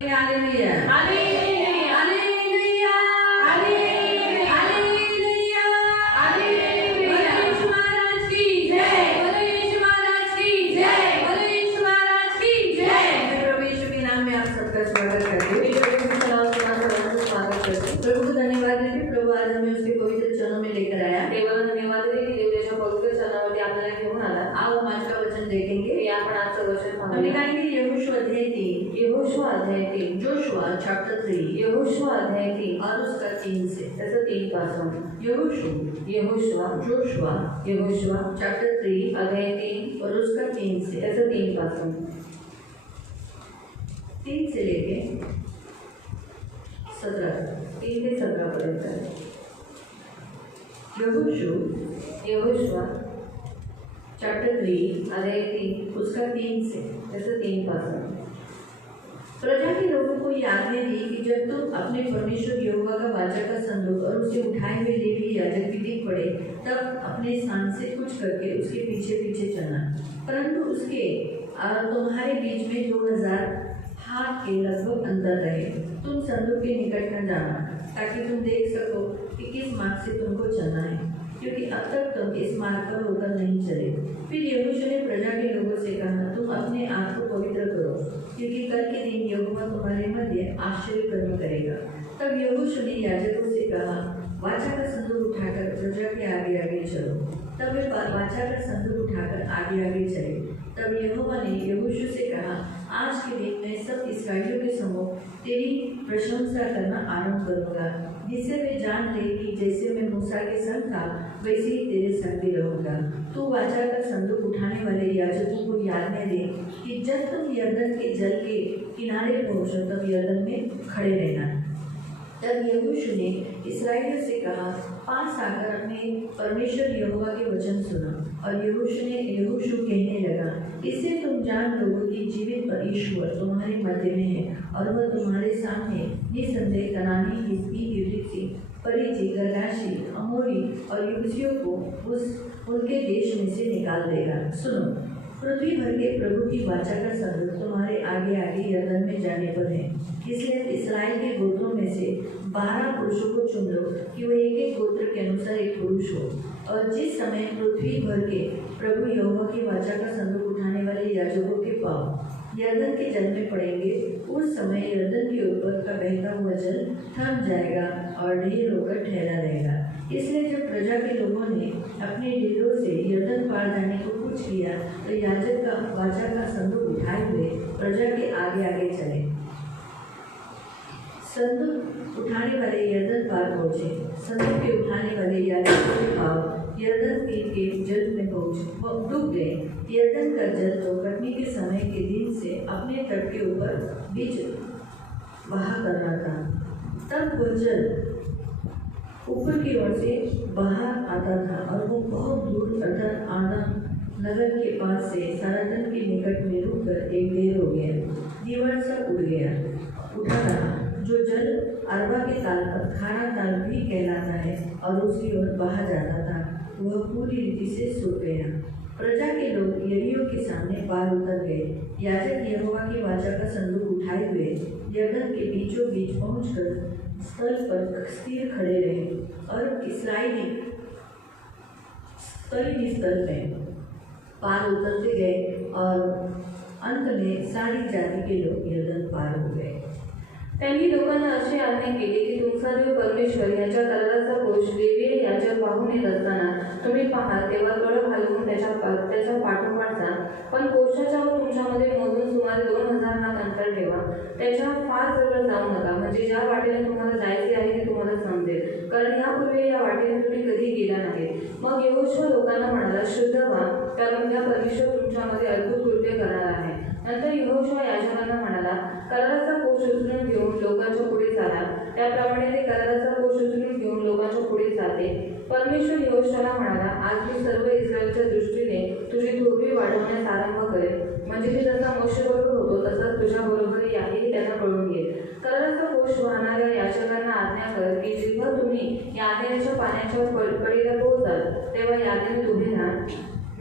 Hallelujah hallelujah hallelujah hallelujah hallelujah यीशु महाराज की जय बोलो यीशु महाराज की जय बोलो यीशु महाराज की जय मैं प्रभु यीशु के नाम में आप सबका स्वागत करती हूँ प्रभु को धन्यवाद है कि प्रभु आज हमें उसके पवित्र चरणों में लेकर आया देवाला धन्यवाद आहे की देव त्याच्या पवित्र चरणावरती आपल्याला घेऊन आला. आओ हम आज का वचन देखेंगे हे आपण आजचं वचन हम पाहूया. निकालेंगे यहोशू अध्याय 3 यहोशू अध्याय 3 जोशुआ चैप्टर 3 यहोशू अध्याय 3 और उसका 3 से त्याचं 3 पासून यहोशू यहोशू जोशुआ चैप्टर 3 अध्याय 3 और उसका 3 से त्याचं 3 पासून 3 से लेके 17 3 ते 17 पर्यंत. यहोशू यहोशू चैप्टर 3 अध्याय 3 उसका 3 से त्याचं 3 पासून. प्रजा के लोगों को ये आज्ञा दी कि जब तुम अपने परमेश्वर यहोवा का वाचा का संदूक और उससे उठाए हुए लेवी याजक भी दिख पड़े तब अपने स्थान से कुछ करके उसके पीछे पीछे चलना, परंतु उसके तुम्हारे बीच में 2000 हाथ के लगभग अंतर रहे. तुम संदूक के निकट न जाना ताकि तुम देख सको कि किस मार्ग से तुमको चलना है, क्योंकि अब तक तुम इस मार्ग पर होकर नहीं चले. फिर यहोशू ने प्रजा के लोगों से कहा, तुम अपने आप को पवित्र करो, क्योंकि कल के दिन यहोवा तुम्हारे मध्य आश्चर्य कर्म करेगा. तब यहोशू ने याजकों से कहा, वाचा का संदूक उठाकर प्रजा के आगे आगे चलो. तब वे वाचा का संदूक उठाकर आगे आगे चले. तब यहोवा ने यहोशू से कहा, आज के दिन मैं सब इस्राएलियों के सम्मुख तेरी प्रशंसा करना आरंभ करूंगा, जिससे वे जान ले कि जैसे मैं मूसा के संग था वैसे ही तेरे संग भी रहूंगा. तू वाचा का संदूक उठाने वाले याजकों को याद में दे कि जब तुम यरदन के जल के किनारे पहुंचो तब यरदन में खड़े रहना. तब यहोशू ने इस्राएलियों से कहा, पास आकर अपने परमेश्वर यहोवा के वचन सुनो. और यहोशू कहने लगा, इससे तुम जान लोगे कि जीवित परमेश्वर तुम्हारे मध्य में है और वह तुम्हारे सामने निसंदेह कनानी, हित्ती, गिर्जी, परिजी, गर्गाशी, अमोरी और यबूसियों को उनके देश में से निकाल देगा. सुनो, पृथ्वी भर के प्रभु की वाचा का संदूक तुम्हारे आगे आगे यरदन में जाने पर है. इसलिए इस्राएल के गोत्रों में से 12 पुरुषों को चुन लो कि वे एक एक गोत्र के अनुसार एक पुरुष हो. और जिस समय पृथ्वी भर के प्रभु यहोवा की वाचा का संदूक उठाने वाले याजकों के पाँव यरदन के जल में पड़ेंगे, उस समय यरदन के ऊपर का बहता हुआ जल थम जाएगा और ढेर होकर ठहरा रहेगा. इसलिए जब प्रजा के लोगों ने अपने ढेरों से यरदन पार जाने को कुछ किया तो याजक का वाचा का संदूक उठाए हुए प्रजा के आगे आगे चले. संदूक उठाने वाले यरदन पार पहुंचे. संदूक के उठाने वाले याजकों के पाँव यरदन तीर के जल में डूब गए. यरदन का जल तो कटनी के समय के दिन से अपने तट के ऊपर बीच बहा कर रहा था. तब वह जल ऊपर की ओर से बाहर आता था और वो बहुत दूर अर्थात आनंद नगर के पास से सारातन के निकट में रुककर एक ढेर हो गया. दीवार सा उठा रहा, जो जल अरबा के ताल पर खारा ताल भी कहलाता है और उसकी ओर बहा जाता था, वह पूरी रीति से सूख गया. प्रजा के लोग यरीहो के सामने पार उतर गए. याजक यहोवा की वाचा का संदूक उठाए हुए यरदन के बीचों बीच पहुंचकर स्थल पर स्थिर खड़े रहे और इस्राएली स्थल में पार उतरते गए और अंत में सारी जाति के लोग यरदन पार हो गए. त्यांनी लोकांना अशी आज्ञा केली की तुमचा देव परमेश्वर याच्या कराराचा कोश लेवीय याजक वाहून येत असताना तुम्ही पहा तेव्हा कळप हलवून त्याच्या पाठोपाठ जा, पण कोशाच्या व तुमच्यामध्ये मोजून सुमारे 2000 हात अंतर ठेवा. त्याच्या फार जवळ जाऊ नका, म्हणजे ज्या वाटेने तुम्हाला जायचे आहे ते तुम्हाला समजेल, कारण यापूर्वी या वाटेने तुम्ही कधी गेला नाही. मग यहोशू लोकांना म्हणाला, शुद्ध व्हा, कारण या परमेश्वर तुमच्यामध्ये अद्भुत कृत्य करणार आहे. नंतर यहोशू याजकांना म्हणाला, कराराचा कोश उचलून घेऊन लोकांच्या पुढे चाला. त्याप्रमाणे ते कराराचा कोश उचलून घेऊन लोकांच्या पुढे चालले. परमेश्वर यहोशूला म्हणाला, आज मी सर्व इस्रायलच्या दृष्टीने तुझी थोरवी वाढवण्यास आरंभ करेन, म्हणजे मी जसा मोशेबरोबर होतो तसाच तुझ्याबरोबरही आहे हे त्यांना कळून येईल. कराराचा कोश वाहणाऱ्या याजकांना आज्ञा कर की जेव्हा तुम्ही यादेनेच्या पाण्याच्या कडेला पोहोचाल तेव्हा यादेने उभे राहा.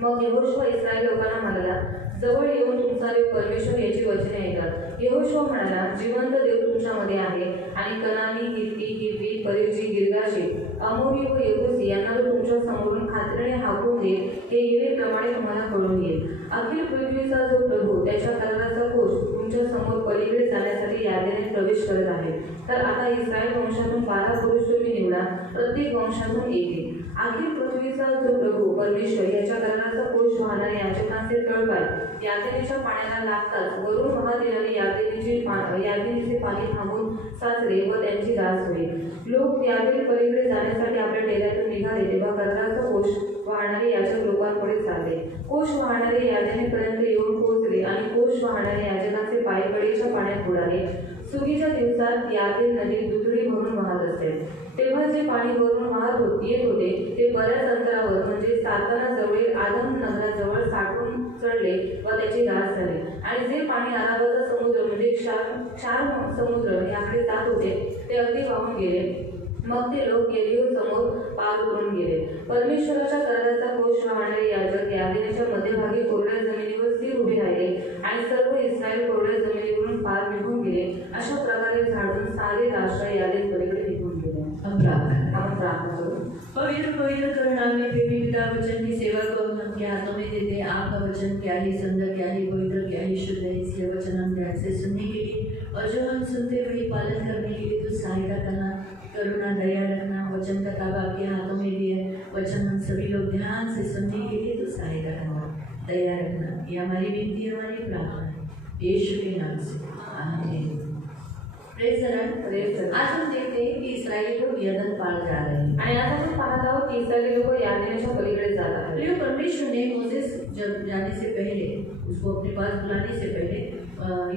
मग यहोशू इस्रायल लोकांना म्हणाला, जवळ येऊन तुमचा देव परमेश्वर याची वचने ऐकतात. यहोशुआ म्हणाला, जिवंत देव तुमच्यामध्ये आहे आणि कनानी, हित्ती, हिव्वी, परिज्जी, गिर्गाशी, अमोरी व येबूसी यांना तो तुमच्या समोरून खात्रीने हाकून देईल. हे येणेप्रमाणे तुम्हाला कळून येईल. अखिल पृथ्वीचा जो प्रभू त्याच्या कराराचा कोश तुमच्या समोर पलीकडे जाण्यासाठी यादीने प्रवेश करत आहे. तर आता इस्रायल वंशातून 12 पुरुष तुम्ही निवडा, प्रत्येक वंशातून एक. अखिल पृथ्वीचा जो प्रभू परमेश्वर याच्या कराराचा कोश वाहणारे याजकांचे तळपाय यादिनीच्या पाण्याला लागताच वरून वाहत येणारे यादिनीचे पाणी थांबून साचले व त्यांची दास होईल. लोक यादी पलीकडे जाण्यासाठी आपल्या डेऱ्यातून निघाले तेव्हा कराराचा कोश वाहणारे याजक लोकांपुढे चालले. कोश वाहणारे यादिनीपर्यंत येऊन पोहोचले आणि कोश वाहणारे याजकांचे पाय कडेच्या पाण्यात बुडाले. सुगीच्या दिवसात यादी नदी दुथडी भरून वाहत असते. तेव्हा जे पाणी वरून वाहत येत होते ते बऱ्याच अंतरावर म्हणजे साताना जवळील आदम नगराजवळ साठून चढले व त्याची दास झाली. आणि जे पाणी अराबाचा समुद्र म्हणजे क्षार समुद्र याकडे जात होते ते अगदी वाहून गेले. मग ते लोक येरिहो समोर पार करून गेले. परमेश्वराच्या कराराचा कोश वाहणारे याजक यादिनीच्या मध्यभागी कोरड्या जमिनीवर स्थिर उभे राहिले आणि सर्व इस्रायल कोरड्या जमिनीवरून पार निघून गेले. अशा प्रकारे झाडून सारे राष्ट्र यादीन पलीकडे निघून गेले. हम प्रार्थना करू. पवित्र पवित्र करुणामय प्रेमी पिता, वचन की सेवा को हम आपके हाथों में देते हैं। आपका वचन क्या ही सुंदर, क्या ही पवित्र, क्या ही शुद्ध है। इसलिए वचन हम ध्यान से सुनने के लिए और जो हम सुनते वही पालन करने के लिए तो सहायता करना, करुणा दया रखना। वचन का ताबा आपके हाथों में दिया है। वचन हम सभी लोग ध्यान से सुनने के लिए तो सहायता करना, दया रखना। ये हमारी विनती, हमारी प्रार्थना है यीशु के नाम से, आमीन। Praise the Lord. आज हम देखते हैं कि इस्राएली लोग यरदन पार जा रहे हैं आणि आज आपण पाहत आहोत की इस्रायली लोक यादिनीच्या पलीकडे जात आहेत. लेकिन परमेश्वर ने मोसेस जब जाने से पहले, उसको अपने पास बुलाने से पहले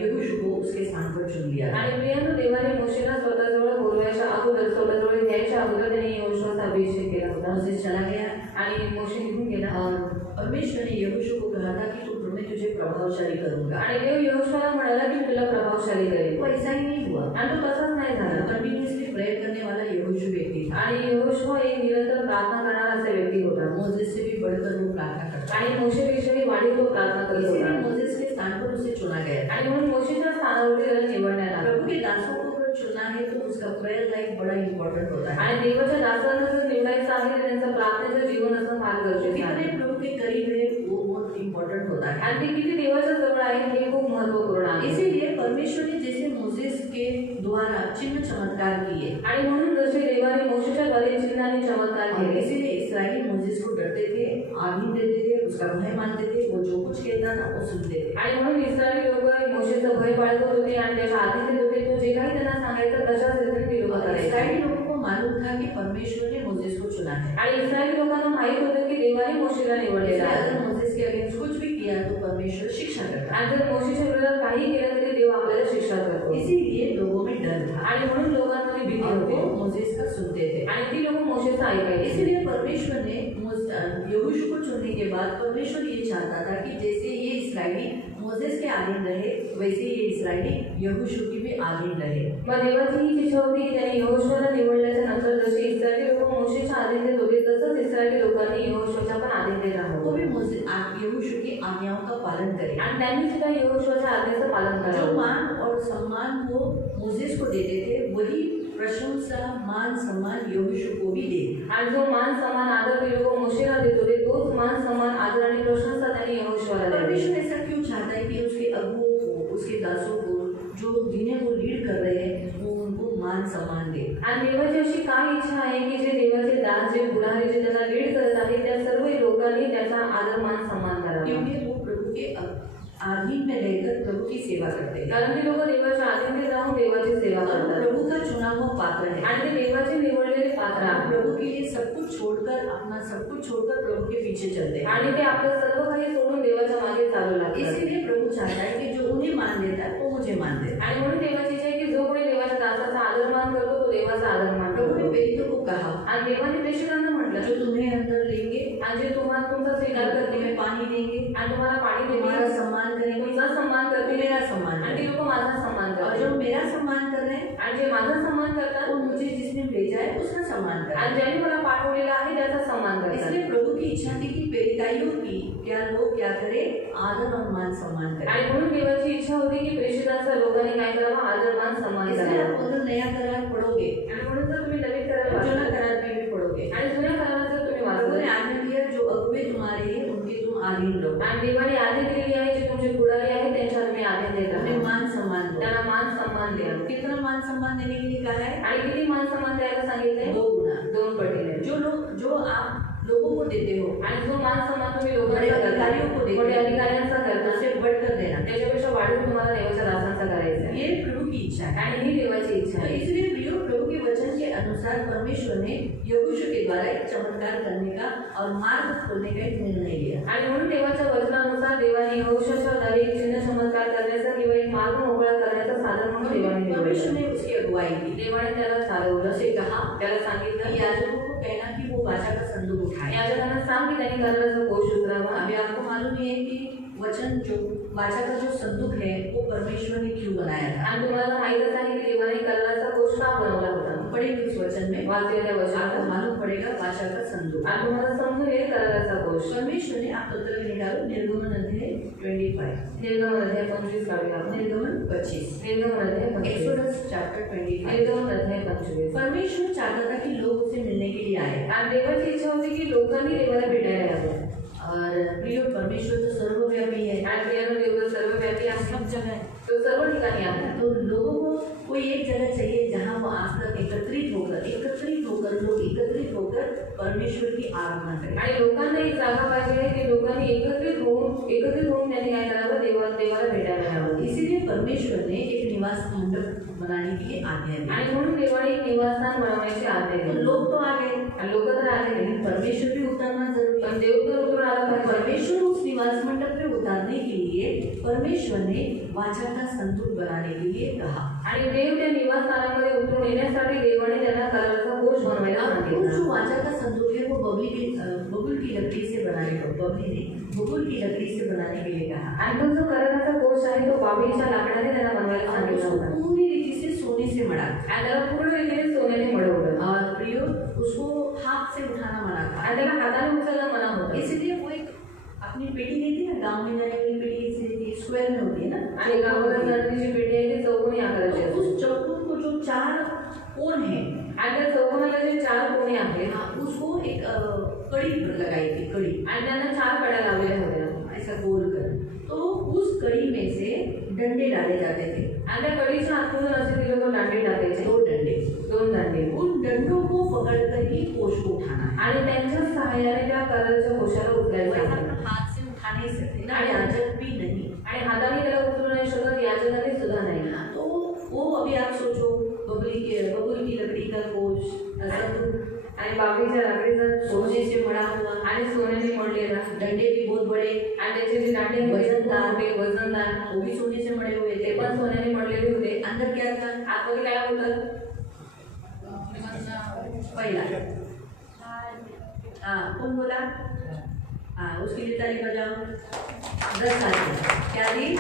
यहोशू को उसके स्थान पर चुन लिया। आणि प्रियांनो, देवाने मोशेला स्वतःजवळ बोलवायच्या अगोदर, स्वतःजवळ घ्यायच्या अगोदर त्याने यहोशूचा अभिषेक केला होता. मोसेस चला गया आणि मोशे निघून गेला. और परमेश्वर ने यहोशू को कहा था कि मैं तुझे प्रभावशाली करूंगा। आणि देव यहोशूला म्हणाला की तुला प्रभावशाली करेल. वो ऐसा ही नहीं हुआ आणि तो तसाच नाही झाला. कंटिन्यूअसली प्रेयर करने वाला यहोशू व्यक्ति था आणि यहोशू एक निरंतर प्रार्थना करणारा असा व्यक्ती होता. मोसेस से भी बढ़कर वो प्रार्थना करता आणि मोशेपेक्षाही वाढीव तो प्रार्थना करत इसीलिए होता. मोसेस के स्थान पर उसे चुना गया। आणि म्हणून मोशेच्या स्थानावरती त्याला निवडण्यात आलं. प्रभु के दासों को अगर चुना है तो उसका प्रेयर लाइफ बड़ा इंपॉर्टेंट होता है। आणि देवाच्या दासांना जर निवडायचं आहे तर त्यांचं प्रार्थनेचं जीवन असणं फार गरजेचं आहे. कितने प्रभु के करीब है वो बहुत इंपॉर्टेंट होता है। आणि ते किती देवाच्या जवळ आहे हे खूप महत्त्वपूर्ण आहे. इसीलिए परमेश्वर ने जैसे मोसेस के द्वारा चिन्ह चमत्कार किए, आणि म्हणून जसे देवाने मोशेच्या द्वारे चिन्ह आणि चमत्कार और केले, इसीलिए इस्राएली मोसेस को डरते थे, आमीन देते थे, उसका भय मानते थे, वो जो कुछ कहता था वो सुनते थे। आणि म्हणून इस्रायली लोक मोशेचं भय बाळगत होते आणि त्याच्या आधी देत होते. तो जे काही त्यांना सांगायचं तशाच रीतीने ते लोक करायचे. इस्राएली लोगों को मालूम था कि परमेश्वर ने मोसेस को चुना है। आणि इस्रायली लोकांना माहित होतं की देवाने मोशेला निवडलेला आहे. अगर मोसेस के अगेंस्ट कुछ भी किया तो परमेश्वर शिक्षा करता है। आणि जर मोशेच्या विरोधात काही केलं तरी देव आपल्याला शिक्षा करतो. इसीलिए लोगों में डर था आणि म्हणून लोकांमध्ये भीती और होती वो मोसेस का सुनते थे। आणि ती लोक मोशेचं ऐकायचे. इसीलिए परमेश्वर ने यहोशू को चुनने के बाद परमेश्वर ये चाहता था कि जैसे ये इस्राएली मोसेस के आधीन रहे वैसे ये इस्राएली यहोशू की भी आधीन रहे। मग देवाची ही इच्छा होती की त्यांनी यहोशूला निवडल्याच्या नंतर जसे इस्रायली लोक मोशेच्या आधीन देत होते तसंच इस्रायली लोकांनी यहोशूच्या पण आधीन देत वो भी राहावं यहोशू की आज्ञाओं का पालन करे। आणि त्यांनी सुद्धा यहोशूच्या आज्ञेचं पालन जो करावं. मान और सम्मान वो मोसेस को देते थे वही प्रशंसा मान सम्मान यहोशू को भी दे। आणि जो मान सन्मान आदर ते लोक मोशेला देत होते तोच मान सन्मान आदर आणि प्रशंसा त्यांनी यहोशूला दिली. परमेश्वर ऐसा क्यों चाहता है कि उसके अगुओं को, उसके दासों को, जो जिन्हें वो लीड कर रहे हैं वो उनको मान सम्मान दे। आणि देवाची अशी काय इच्छा आहे की जे देवाचे दास, जे पुढारी, जे त्यांना लीड करत आहेत त्या सर्व लोकांनी त्याचा आदर मान सन्मान करावा. क्योंकि वो प्रभु के आधीन में रहकर प्रभु की सेवा करते हैं। कारण ते लोक देवाच्या आधीन राहून देवाची सेवा और करतात प्रभु का चुना हुआ पात्र है आणि ते देवाचे निवडलेले पात्र आहेत. प्रभु के लिए सब कुछ छोड़कर, अपना सब कुछ छोड़कर प्रभु के पीछे चलते हैं। आणि ते आपलं सर्व काही सोडून देवाच्या मागे चालू लागतात. इसीलिए प्रभु चाहता है कि जो उन्हें मान देता है वो मुझे मान दे। आणि म्हणून देवाची इच्छा आहे की जो कोणी देवाच्या दासाचा आदर मान करतो तो देवाचा आदर मान प्रभु ने करतो. प्रेरितों को कहा आणि देवाने प्रेषकांना म्हटलं जो तुम्हें अंदर लेंगे, आणि जे तुम्हाला तुमचा स्वीकार करते तुम्हें पानी देंगे, आणि तुम्हाला पाणी तुम्हारा देते, सम्मान करेंगे, तुमचा सम्मान करते मेरा सम्मान आणि ते करेंगे। लोक माझा सम्मान और करते. जो मेरा सम्मान कर रहे हैं आणि आणि जे माझा सन्मान करतात वो मुझे जिसने भेजा है उसका सम्मान करता आणि है। ज्यांनी मला पाठवलेला आहे त्याचा सन्मान करतात। इसलिए प्रभु की इच्छा थी कि प्रेरिताइयों की क्या लोग क्या करें, आदर और मान सम्मान करें। आणि म्हणून देवाची इच्छा होती की प्रेषितांचा लोकांनी काय करावं, आदर मान सन्मान इसलिए करावा। आप अगर नया करार पढ़ोगे, आणि म्हणून जर तुम्ही नवीन करार जुना वाचला करार में भी पढ़ोगे, आणि जुन्या करारात जर तुम्ही प्रभु ने वाचलं आज्ञा दिया जो अगुवे तुम्हारे हैं उनके तुम आधीन रहो, आणि देवाने आधी दिलेली आहे जे तुमचे पुढारी आहे त्यांच्या तुम्ही आधी देत उन्हें आहात, मान सम्मान दो। त्यांना मान सन्मान द्या। कितना मान सम्मान देने के लिए कहा है? आणि किती मान सन्मान द्यायला सांगितले? 2 गुना। 2 पटीने। जो आप लोगों को देते हो, आणि जो मान सन्मान तुम्ही बड़े लोकांना अधिकारियों को देते मोठ्या हो, अधिकाऱ्यांचा करता उससे बढ़कर देना, त्याच्यापेक्षा वाढून तुम्हाला देवाच्या दासांचा करायचा आहे। ये प्रभु की इच्छा है। आणि ही देवाची इच्छा तो आहे। इसलिए प्रियो, प्रभु के वचन के अनुसार परमेश्वर ने यहोशू के द्वारा एक चमत्कार करने का और मार्ग खोलने का एक निर्णय लिया। आणि म्हणून देवाच्या वचनानुसार देवाने यहोशाच्या द्वारे एक चिन्ह चमत्कार करण्याचा किंवा एक मार्ग मोकळा करण्याचा साधन म्हणून देवाने परमेश्वर निवडलं। ने उसकी अगुवाई की। देवाने त्याला चालवलं, उसे कहा, त्याला सांगितलं कि याजकों को कहना कि वो वाचा का संदूक उठाए। याजकांना सांग की त्यांनी कराराचा कोष उचलावा। अभी आपको मालूम ही है कि वचन जो वाचा का जो संदूक है वो परमेश्वर ने क्यों बनाया था। आणि तुम्हाला माहीतच आहे की देवाने कराराचा कोष का बनवला होता। पढ़ेंगे उस वचन में, वाचलेल्या आपको वचनात मालूम पड़ेगा वाचा का संदूक। आणि तुम्हाला समजून येईल कराराचा कोष। परमेश्वर ने, आप पत्र में निकालो निर्गमन अध्याय 25, निर्गमन अध्याय 25 काढूया आपण। निर्गमन 25, निर्गमन अध्याय 25, एक्सोडस चैप्टर 25। निर्गमन अध्याय 25। परमेश्वर चाहता था कि लोग उसे मिलने के लिए आए, आणि देवाची इच्छा होती की लोकांनी देवाला भेटायला यावं। और प्रिय परमेश्वर तो सर्वव्यापी है, आणि प्रियानो देव सर्वव्यापी आहे, सब जगह है। तो सर्व ठिकाणी आहे। तो लोगों को कोई एक जगह चाहिए जहाँ वो आकर एकत्रित होकर लोग एकत्रित होकर परमेश्वर की आराधना करें। आणि लोकांना एक जागा पाहिजे आहे की लोकांनी एकत्रित होऊन त्यांनी काय करावं, देवाला भेटायला यावं। इसीलिए परमेश्वर ने एक निवास मंडप बनाने के लिए आज्ञा दी। आणि म्हणून देवाने एक निवासस्थान बनवण्याची आज्ञा तो दिली। लोग तो आ गए, आणि लोक तर आले, लेकिन परमेश्वर भी उतरना जरूरी है। पण देव तर उतरून आला और पाहिजे। परमेश्वर उस निवास मंडप पे उतारने के लिए परमेश्वर ने वाचा का संदूक बनाने के लिए कहा। आणि देव त्या निवासस्थानामध्ये उतरून येण्यासाठी देवाने त्यांना कराराचा कोष बनवायला वो जो सांगितलं। वाचा का संदूक है वो बबूल की लकड़ी से बनाने को, बबूल की लकड़ी से बनाने के लिए कहा। आणि तो जो कराराचा कोष आहे तो बाबीलच्या लाकडाने त्यांना बनवायला और सांगितलं उसको होतं। पूरी रीति से सोने से मढ़ा, आणि त्याला पूर्ण रीतीने सोन्याने मढवलं और प्रियो उसको हाथ से उठाना मना था। आणि त्याला हाताने उचलणं मना होतं। इसलिए वो एक अपनी पेटी देती है ना, गाँव में जाने वाली पेटी से स्क्वायर में होती है ना, आणि गावाला जाणारी जी पेटी आहे ती चौकोनी आकाराची तो असते। उस चौकोन को जो 4 कोण है, आणि त्या चौकोनाला जे 4 कोणे आहेत हाँ, उसको एक कड़ी लगाई थी, कड़ी आणि त्यांना 4 कड्या लावलेल्या होत्या। ऐसा गोल कर, तो उस कड़ी में से डंडे डाले जाते थे, आणि त्या कडीच्या आतून असे ते लोक दांडे टाकायचे, 2 डंडे। 2 दांडे। उन डंडों को पकड़कर ही कोष को उठाना है। आणि त्यांच्या सहाय्याने त्या कराराच्या कोशाला उचलायचं वैसा आहे। अपना हाथ से उठा नहीं सकते ना, याजक भी नहीं। आणि हाताने त्याला उचलू नाही शकत, याजकाने सुद्धा नाही। तो वो अभी आप सोचो, बबूल की लकड़ी का कोष, संदूक, आणि बाबीच्या लाकडीचा सोने से मढ़ा हुआ, आणि सोन्याने मढलेला, डंडे भी बहुत बड़े, आणि त्याचे जे दांडे वजनदार वो भी सोने से मढ़े हुए ते थे। पण सोन्याने मढलेले होते। अंदर क्या था? आतमध्ये काय होतं? पहला, हाँ कौन बोला? हाँ, उसके लिए ताली बजाओ। 10 आज्ञा, क्या दी?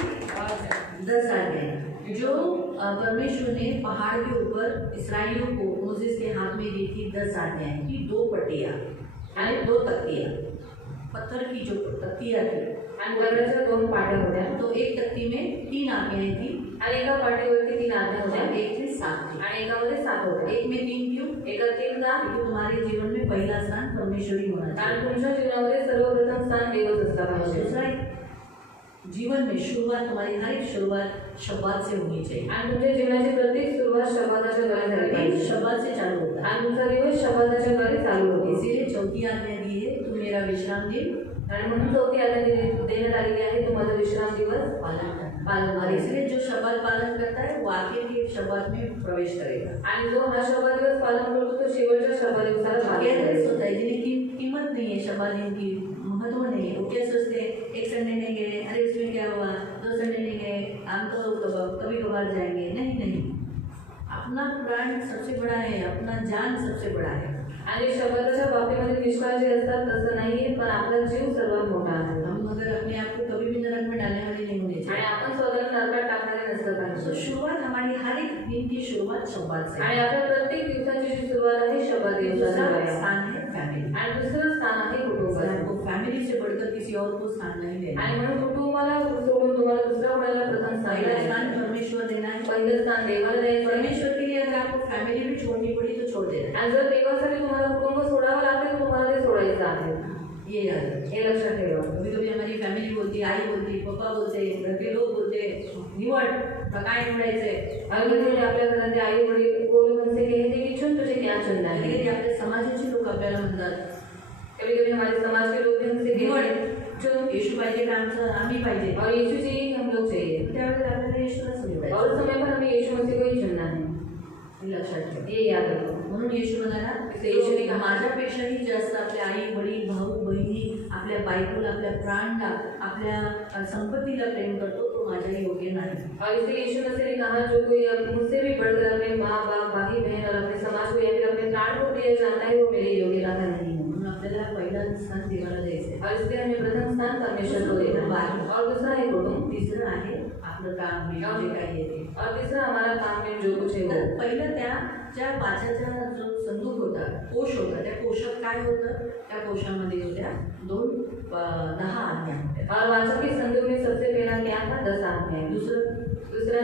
10 आज्ञा जो परमेश्वर ने पहाड़ के ऊपर इसराइलियों को मोसेस के हाथ में दी थी। 10 आज्ञाएं की 2 पट्टियाँ यानी 2 तख्तियाँ, पत्थर की जो तख्तियाँ थी, आणि कराराच्या 2 पाट्या होत्या। तो एक तख्ती में 3 आज्ञाएं थी, आणि एका पाटीवरती 3 आज्ञा होत्या, और एक में 7 थी। आणि एकामध्ये 7 होत्या। एक में 3 क्यों? एका 3 का? क्योंकि तुम्हारे जीवन में पहला स्थान परमेश्वर ही होना कारण चाहिए। तुमच्या जीवनामध्ये सर्वप्रथम स्थान देवच असला और पाहिजे। दूसरा, जीवन में शुरुआत, तुम्हारी हर एक शुरुआत शब्बात से होनी चाहिए। आणि तुमच्या जीवनाची प्रत्येक सुरुवात शब्दाच्या द्वारे झाली दिन पाहिजे। शब्बात से चालू होता है। आणि तुमचा दिवस शब्दाच्या द्वारे चालू होतो। इसीलिए चौथी आज्ञा दी है, तू मेरा विश्राम दिन आणि म्हणून चौथी आज्ञा देण्यात आलेली आहे, तुम्हाला विश्राम दिवस पालन करना। पालन और इसलिए जो शब्बात पालन करता है वो आगे के शब्बात में प्रवेश करेगा। आणि जो हा शब्द दिवस पालन करतो तो शेवटच्या शब्द दिवसाला पालन केयरलेस करेल। होता है, जिन्हें कीमत नहीं है शब्बात दिन की, महत्व नहीं है। वो क्या सोचते हैं, एक संडे नहीं गए, अरे उसमें क्या हुआ, 2 संडे नहीं गए, हम तो कभी कभार जाएंगे। नहीं, अपना प्राण सबसे बड़ा है, अपना जान सबसे बड़ा है। आणि शब्दाच्या बाबतीमध्ये निष्काळजी असतात तसं नाहीये, पण आपला जीव सर्वात मोठा आहे। हम मगर अपने आप को कभी भी नरक में डालने वाले नहीं होने आणि चाहिए। आपण स्वतःला नरकात टाकणारे नसलं तो पाहिजे। शुरुआत हमारी हर एक दिन की शुरुआत शब्दात से आणि आपल्या प्रत्येक दिवसाची जी सुरुवात आहे शब्द दिवसाची दूसरा आहे. स्थान है फैमिली. आणि दुसरं स्थान आहे कुटुंबाचं. आपको फैमिली से बढ़कर किसी और को स्थान नहीं देना. आणि म्हणून कुटुंबाला सोडून तुम्हाला दुसऱ्या कोणाला प्रथम स्थान पहला द्यायचं. स्थान परमेश्वर देना है. पहिलं स्थान देवाला द्यायचं. परमेश्वर के लिए अगर आपको फैमिली भी छोड़नी पड़ी तो छोड़ देना. आणि जर देवासाठी तुम्हाला कुटुंब सोडावं लागेल तुम्हाला ते सोडायचं आहे. ये याद है. हे लक्षात ठेवा. कभी कभी हमारी फैमिली बोलती, आई बोलती, पापा बोलते, घर के लोग बोलते, निवड काय निवडायचंय. आणि आपल्या घरातले आई वडील बोलून म्हणते की हे चुन तुझे क्या चुनना है. कधी आपल्या समाजाचे लोक आपल्याला म्हणतात, कभी कभी हमारे समाज के लोग भी हमसे निवड चुन येशू पाहिजे का आमचं आम्ही पाहिजे. और यीशु जी ही हम लोग चाहिए. त्यावेळेस आपल्याला येशूलाच निवडायचं. और उस समय पर हमें यीशु मसीह को ही चुनना है. हे लक्षात ठेवा. ये याद रखो. म्हणून येशू म्हणाला, येशूने कहा, माझ्यापेक्षाही जास्त आपल्या आई वडील भाऊ बहिणी आपल्या बायकोला आपल्या प्राणला आपल्या संपत्तीला प्रेम करतो तो माझ्या योग्य नाही. और इसलिए यीशु मसीह ने कहा जो कोई मुझसे भी बढ़कर अपने माँ बाप भाई बहन और अपने समाज को या फिर अपने प्राण को प्रिय जानता है वो मेरे योग्यता का नहीं है. म्हणून आपल्याला पहिला स्थान देवाला द्यायचं. और इसलिए हमें प्रथम स्थान परमेश्वर को देना है. और दूसरा है कुटुंब. तिसरं आहे आपलं काम जे काही येते. और तीसरा हमारा काम में जो कुछ है वो. तर पहिलं त्या ज्या वाचाचा जो संदूक होता कोश होता त्या कोशात काय होतं. त्या कोशामध्ये होत्या 10 आज्ञा होत्या. और वाचक के संदूक में सबसे पहला क्या था 10 आज्ञा. दूसरा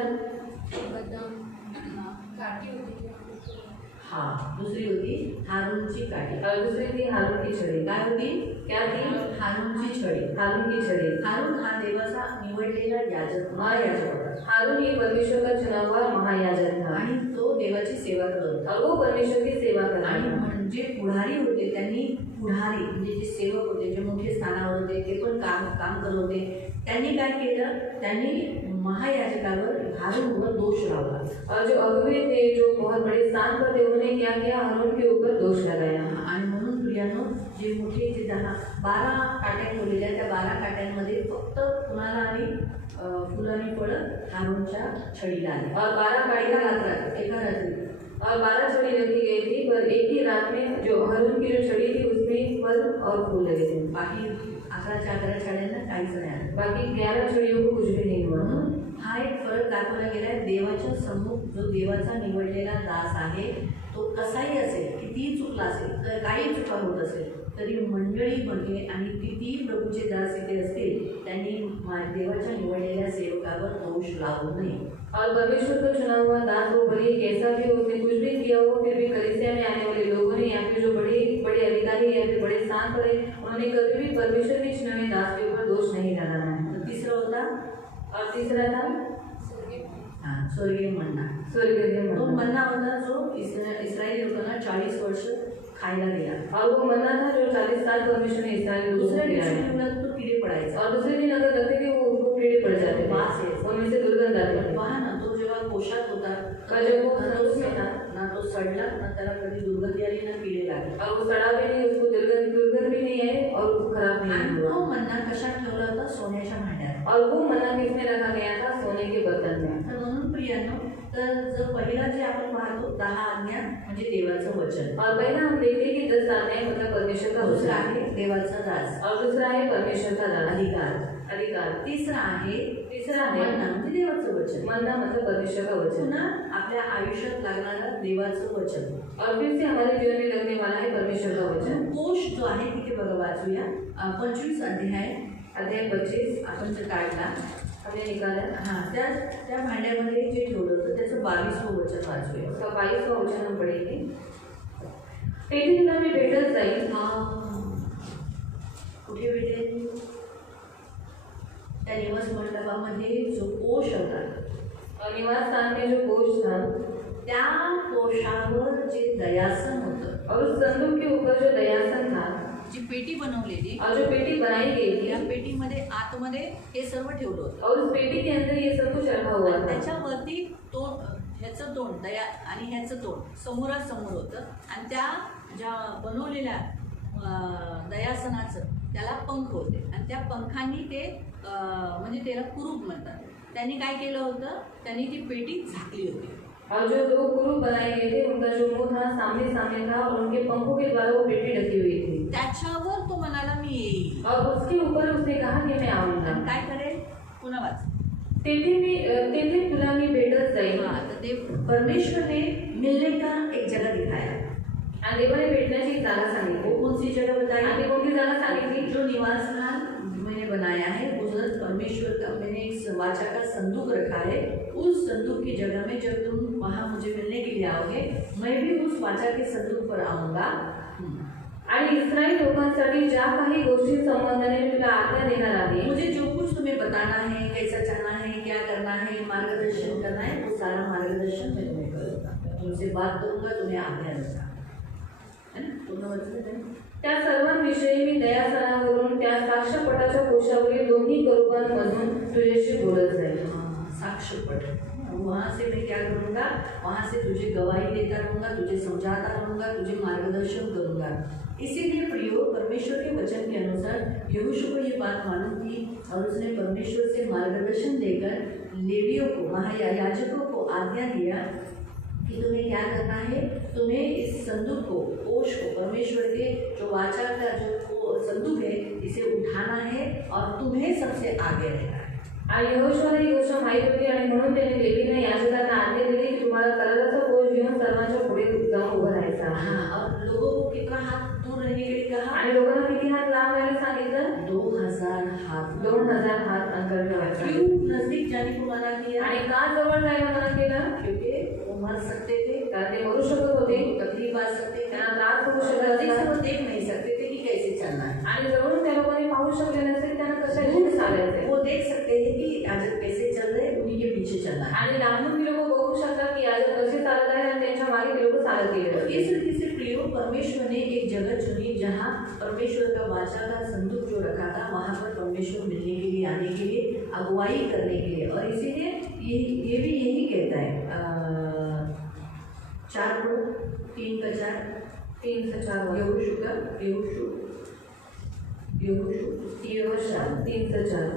हा दुसरी होती हारूनची काठी. और दूसरी थी हारून की छड़ी. काय होती. क्या थी. हारूनची छडी. हारून की छड़ी. हारून हा देवाचा निवडलेला याजक महायाजक होता. हारून ही परमेश्वर का चुना हुआ महायाजक था. आणि तो देवाची सेवा करत होता. और वो परमेश्वर की सेवा करता आणि था. म्हणजे पुढारी होते त्यांनी पुढारी म्हणजे जे सेवक होते जे मोठे स्थानावर होते ते पण काम करत होते. त्यांनी काय केलं. त्यांनी महायाजकावर हारूनवर दोष लावला. और जो अगुवे थे जो बहुत बड़े स्थान पर थे उन्होंने क्या किया हारून के ऊपर दोष लगाया. आणि म्हणून प्रियानो जे मोठे जे 12 काट्या ठेवलेल्या त्या 12 काट्यांमध्ये फक्त फुलाला आणि फुलांनी फळं हारूनच्या छडीला आली. और 12 काड़ियाँ एका रात्री और 12 छड़ी रखी गई थी पर एक ही रात में जो हारून की जो छड़ी थी उसमें फल और फूल लगे थे. बाकी 11 छड्यांना काहीच नाही आलं. बाकी 11 छड़ियों को कुछ भी नहीं हुआ. म्हणून हा एक फरक दाखवला गेलाय. देवाच्या समोर जो देवाचा निवडलेला दास आहे तो कसाही असेल कितीही चुकला असेल तर काही चुका होत असेल तरी मंडळीमध्ये आणि कितीही प्रभूचे दास इथे असतील त्यांनी देवाच्या निवडलेल्या सेवकावर दोष लावू नये. और परमेश्वर का चुना हुआ दास वो भले कैसा भी हो उसने कुछ भी किया हो फिर भी कलीसिया में आने वाले लोगों ने या फिर जो बड़े बड़े अधिकारी या फिर बड़े स्थान पर है उन्होंने कभी भी परमेश्वर के चुने हुए दास के ऊपर दोष नहीं लगाना है. तिसरा होता. और तीसरा था स्वर्गीय मन्ना. स्वर्गीय तो मन्ना. मन्ना होता जो इस्रायली लोकांना 40 वर्ष खायला दिला. और वो मन्ना था जो 40 साल परमेश्वर ने इस्राएल लोगों को दुसऱ्या दिया दिवशी है. जीवनात तो किडे पडायचा. और दूसरे दिन अगर रखते थे वो उनको कीड़े पड़ जाते थे. वास यायचा. उनमें से दुर्गंध आती थी. पहा ना तो जेव्हा कोशात होता का जब वो ना संतोष में था ना तो सडला ना त्याला कधी दुर्गंधी आली ना किडे लागले. और वो सड़ा भी नहीं उसको दुर्गंध भी नहीं है और उसको खराब नहीं आणि हुआ. तो मन्ना कशात ठेवला होता. सोन्याच्या भांड्यात. और वो मन्ना किसमें रखा गया था सोने के बर्तन में. तर म्हणून प्रियांनो तर जर पहिला जे आपण पाहतो 10 आज्ञा म्हणजे देवाचं वचन. और पहला हम देखते हैं कि 10 आज्ञाएं मतलब परमेश्वर का दुसरा वचन. आहे देवाचा दास और दूसरा है परमेश्वर का दास अधिकार. तिसरा आहे है मन्ना म्हणजे देवाचं वचन. मन्ना मतलब परमेश्वर का वचन. पुन्हा आपल्या आयुष्यात लागणारं देवाचं वचन. और फिर से हमारे जीवन में लगने वाला है परमेश्वर का वचन. कोश जो आहे तिथे बघा वाचूया. 25 अध्याय 25 आपण जर काढला हमने निकाला. त्या भांड्यामध्ये जे ठेवलं होतं त्याचं 22वं वचन वाचूया. उसका 22वां वचन हम पढ़ेंगे. पेटी तुला मी भेटत जाईल. कुठे भेटेल. त्या निवास मंडपामध्ये जो कोश होता और निवास स्थान में जो कोष था त्या कोशावर जे दयासन होतं और उस संदूक के ऊपर जो दयासन था जी पेटी बनवलेली और जो पेटी बनाई गई थी या पेटीमध्ये आतमध्ये हे सर्व ठेवलं होतं. और उस पेटी के अंदर ये सब कुछ रखा हुआ था. त्याच्यावरती ह्याचं तोंड दया आणि ह्याचं तोंड समोरासमोर होतं आणि त्या ज्या बनवलेल्या दयासनाचं त्याला पंख होते आणि त्या पंखांनी ते म्हणजे त्याला कुरूप म्हणतात. त्यांनी काय केलं होतं. त्यांनी ती पेटी झाकली होती. और जो 2 कुरूप बनाए गए थे उनका जो मुंह था सामने सामने था और उनके पंखों के द्वारा वो पेटी ढकी हुई थी. त्याच्यावर तो म्हणाला मी येईल. और उसके ऊपर उसने कहा कि मैं आऊंगा. काय करेल. पुन्हा वाच. तेथे तुला मी भेटत जाईल. हाँ, तो परमेश्वर ने मिलने का एक जगह दिखाया. आणि देवाने भेटण्याची एक जागा सांगितली. वो कौन सी जगह बताई? आणि कोणती जागा सांगितली? जो निवास स्थान मैंने बनाया है उधर परमेश्वर का मैंने एक वाचा का संदूक रखा है. उस संदूक की जगह में जब तुम वहाँ मुझे मिलने के लिए आओगे, मैं भी उस वाचा के संदूक पर आऊंगा. आणि इस्रायल लोकांसाठी ज्या काही गोष्टी संबंधाने मी तुला आज्ञा देणार आहे, मुझे जो कुछ तुम्हें बताना है, कैसा चलना है, क्या करना है, मार्गदर्शन करना है, वो सारा मार्गदर्शन मैं तुम्हें करूँगा. तुमसे बात करूँगा, तुम्हें आज्ञा दूंगा. है ना? तुम्हें मतलब है? त्या सर्वांविषयी मी दयासनावरून त्या साक्षपटाच्या कोशावरील दोन्ही करूबांमधून तुझ्याशी बोलत जाईल. साक्षपट, वहाँ से मैं क्या करूँगा? वहाँ से तुझे गवाही देता रहूँगा, तुझे समझाता रहूँगा, तुझे मार्गदर्शन करूँगा. इसीलिए प्रियो, परमेश्वर के वचन के अनुसार यहोशू को ये बात मालूम थी और उसने परमेश्वर से मार्गदर्शन लेकर लेवियों को, महायाजकों को आज्ञा दिया कि तुम्हें क्या करना है. तुम्हें इस संदूक को, कोष को, परमेश्वर के जो वाचा का जो संदूक है, इसे उठाना है और तुम्हें सबसे आगे रहना है. आणि यहोशूला ही गोष्ट माहीत होती आणि म्हणून त्याने लेवीने याजकांना आज्ञा दिली की तुम्हाला कराराचा कोष घेऊन सर्वांच्या पुढे जाऊन उभं राहायचं. हाँ, और लोगों को कितना हाथ दूर रहने के लिए कहा? आणि लोकांना किती हात लांब राहायला सांगितलं? 2000 हाथ. 2000 हात अंतर ठेवायचं. क्यों नजदीक जाने को मना किया? आणि का जवळ जायला मना केलं? क्योंकि वो मर सकते थे, कारण ते मरू शकत होते, तकलीफ आ सकते थे, त्यांना त्रास होऊ शकत नजदीक से होता. वो देख नहीं सकते थे कि कैसे चलना है. आणि जवळून त्या लोकांनी पाहू शकले नसेल त्यांना कशाने चालायचे. वो देख सकते हैं कि याजक कैसे चल रहे हैं, उन्हीं के पीछे चलना है. आणि लांबून ती लोक बघू शकतात की याजक कसे चालत आहेत आणि त्यांच्या मागे ती लोक चालत गेले. तो इस रीति से प्रियो, परमेश्वर ने एक जगह चुनी जहाँ परमेश्वर का वाचा का संदूक जो रखा था, वहाँ पर परमेश्वर मिलने के लिए, आने के लिए, अगुवाई करने के लिए. और इसीलिए ये भी यही कहता है 4 को 3 का 4, 3 से 4 यहोशू का, यहोशू 3 से 4.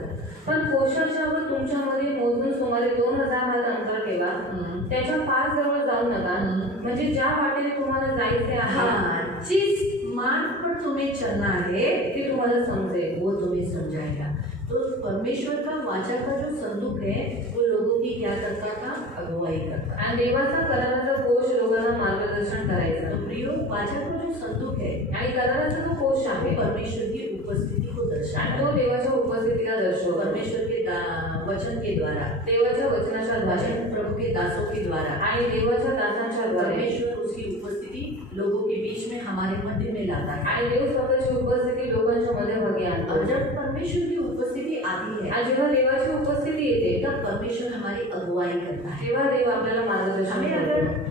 पण कोशाच्या वर तुमच्यामध्ये मोजून सुमारे 2000 हात अंतर ठेवा. त्याच्या पार जवळ जाऊ नका. म्हणजे ज्या वाटेने तुम्हाला जायचे आहे, हाँ, जिस मार्ग पर तुम्हें चलना है ती तुम्हाला समजेल. वो तुम्हें समझाएगा. तो परमेश्वर का वाचा का जो संदूक है, वो लोगों की क्या करता था? अगुवाई करता. आणि देवाचा कराराचा कोश लोकांना मार्गदर्शन करायचा. तो प्रियो, वाचा का जो संदूक है, आणि कराराचा जो कोश आहे परमेश्वर की उपस्थिति को आणि दर्शाता तो देवाच्या उपस्थितीला दर्शवतो. परमेश्वर के वचन के द्वारा, देवाच्या वचनाच्या द्वारे वचन प्रभु के दासों के द्वारा, आणि देवाच्या दासांच्या द्वारे परमेश्वर उसकी उपस्थिति लोगों के बीच में, हमारे मध्य में लाता है. आणि देव स्वतःची उपस्थिती लोकांच्या मध्यभागी आणतो. और जब परमेश्वर की उपस्थिति आती है, आणि जेव्हा देवाची उपस्थिती येते तब परमेश्वर हमारी अगुवाई करता है. तेव्हा देव आपल्याला मार्गदर्शन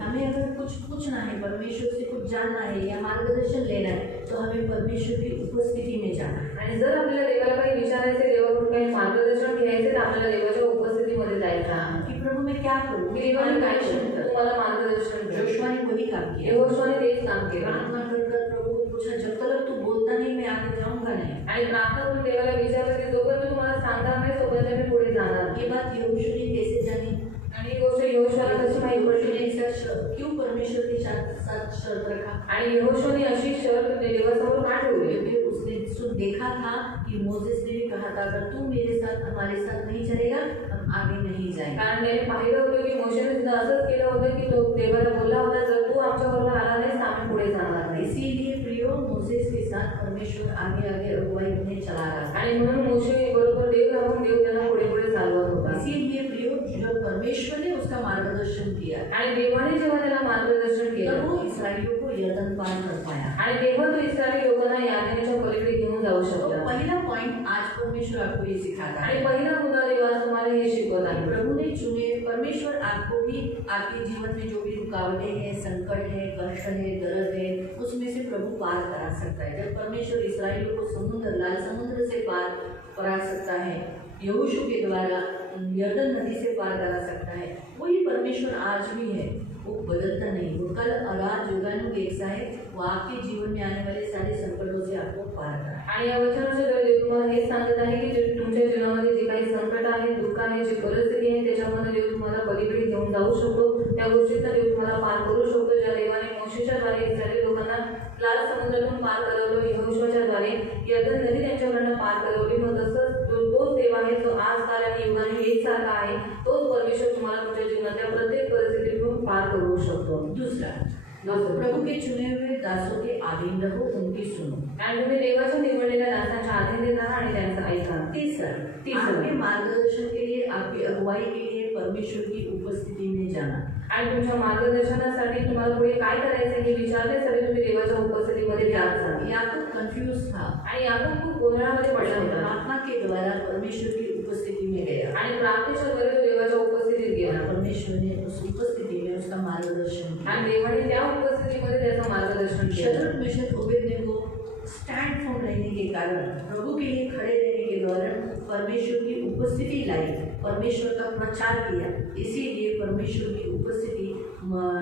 हमें अगर कुछ पूछना है, परमेश्वर से कुछ जानना है या मार्गदर्शन लेना है, तो हमें परमेश्वर की उपस्थिति में जाना है. आणि जर आपल्याला देवाला काही विचारायचे, देवाकडून काही मार्गदर्शन घ्यायचे, तर आपल्याला देवाच्या उपस्थितीमध्ये जायचं. कि प्रभु मैं क्या करूँ, मी देवाने काय करू, तुम्हाला मार्गदर्शन कर. जोशुआ ने वही काम किया. यहोशूने तेच काम केलं. प्रार्थना कर प्रभु को पूछा, जब तक तू बोलता नहीं, मैं आगे जाऊंगा नहीं. आणि प्रार्थना करून देवाला विचारलं की जोपर्यंत तुम्हाला सांगणार नाही तोपर्यंत मी पुढे जाणार. ये बात यहोशू ने कैसे जानी? आणि ही गोष्ट यहोशूला कशी माहित यहोशू पडली? ने ऐसा क्यों परमेश्वर के साथ शर्त रखा? आणि यहोशूने अशी शर्त देवासमोर का ठेवली? क्योंकि उसने देखा था कि मोसेस ने भी कहा था, अगर तू मेरे साथ, हमारे साथ नहीं चलेगा, हम आगे नहीं जाएंगे. कारण त्याने पाहिलं होतं की मोशेने सुद्धा असंच केलं होतं की तो देवाला बोलला होता, जर तू आमच्या बरोबर आला नाहीस तर आम्ही पुढे जाणार नाही. इसीलिए प्रियो, मोसेस के साथ परमेश्वर आगे आगे अगुवाई उन्हें चला रहा था. आणि म्हणून मोशे बरोबर देव राहून देव त्यांना पुढे पुढे चालवत होता. इसीलिए प्रियो, जब परमेश्वर ने उसका मार्गदर्शन किया, आणि देवाने जेव्हा त्याला मार्गदर्शन केलं, तब वो इसराइलियों को यर्दन पार कर पाया. आणि तेव्हा तो इस्रायली लोकांना यादेच्या पलीकडे घेऊन जाऊ तो शकला. पहला पॉइंट आज परमेश्वर आपको ये सिखाता है. आणि पहिला मुद्दा देव आज तुम्हाला हे शिकवत आहे. प्रभु ने चुने, परमेश्वर आपको भी आपके जीवन में जो भी रुकावटें हैं, संकट है, कष्ट है, दर्द है, उसमें से प्रभु पार करा सकता है. जब परमेश्वर इस्राएलियों को समुद्र, लाल समुद्र से पार करा सकता है, यहोशू के द्वारा यर्दन नदी से पार करा सकता है, वही परमेश्वर आज भी है. वो बदलता नहीं. वो कल और आज युगानुग एक सा है. वो आपके जीवन में आने वाले सारे संकटों से आपको पार करा. आणि या वचनाच्या द्वारे देव तुम्हाला हे सांगत आहे की जे तुमच्या जीवनामध्ये जे काही संकट आहे, दुःख आहे, जी परिस्थिती आहे, त्याच्यामध्ये देव तुम्हाला पलीकडे घेऊन जाऊ शकतो. त्या गोष्टीचा देव तुम्हाला पार करू शकतो. ज्या देवाने मोशेच्या द्वारे इस्रायली लोकांना लाल समुद्रातून पार करवलं, यहोशूच्या द्वारे यर्दन नदी त्यांच्याकडनं पार करवली, मग तसंच तोच देव आहे जो आज काल आणि युगाने एकसारखा आहे, तोच परमेश्वर तुम्हाला तुमच्या जीवनातल्या प्रत्येक परिस्थितीतून पार करू शकतो. दूसरा, प्रभु के चुने हुए दासों के अधीन रहो, उनकी सुनो. आणि तुम्ही देवाच्या निवडलेल्या दासांच्या अधीन राहा आणि त्यांचं ऐका. तीसरा, आपके मार्गदर्शन के लिए, आपकी अगुवाई के लिए परमेश्वर की उपस्थिति में जाना. आणि तुमच्या मार्गदर्शनासाठी तुम्हाला पुढे काय करायचं हे विचारण्यासाठी तुम्ही देवाच्या उपस्थितीमध्ये जात जा. याकूब कंफ्यूज था आणि याकूब खूप गोंधळामध्ये पडला होता प्रार्थना के द्वारा परमेश्वर की उपस्थिति में गया आणि प्रार्थनेच्या द्वारे तो देवाच्या उपस्थितीत गेला. परमेश्वर ने उस उपस्थिति में उसका मार्गदर्शन किया. आणि देवाने त्या उपस्थितीमध्ये त्याचं मार्गदर्शन केलं. Shadrach Meshach Abednego stand form रहने के कारण, प्रभु के लिए खड़े रहने के दौरान परमेश्वर की उपस्थिति लाई, परमेश्वर का प्रचार किया. इसीलिए परमेश्वर की उपस्थिति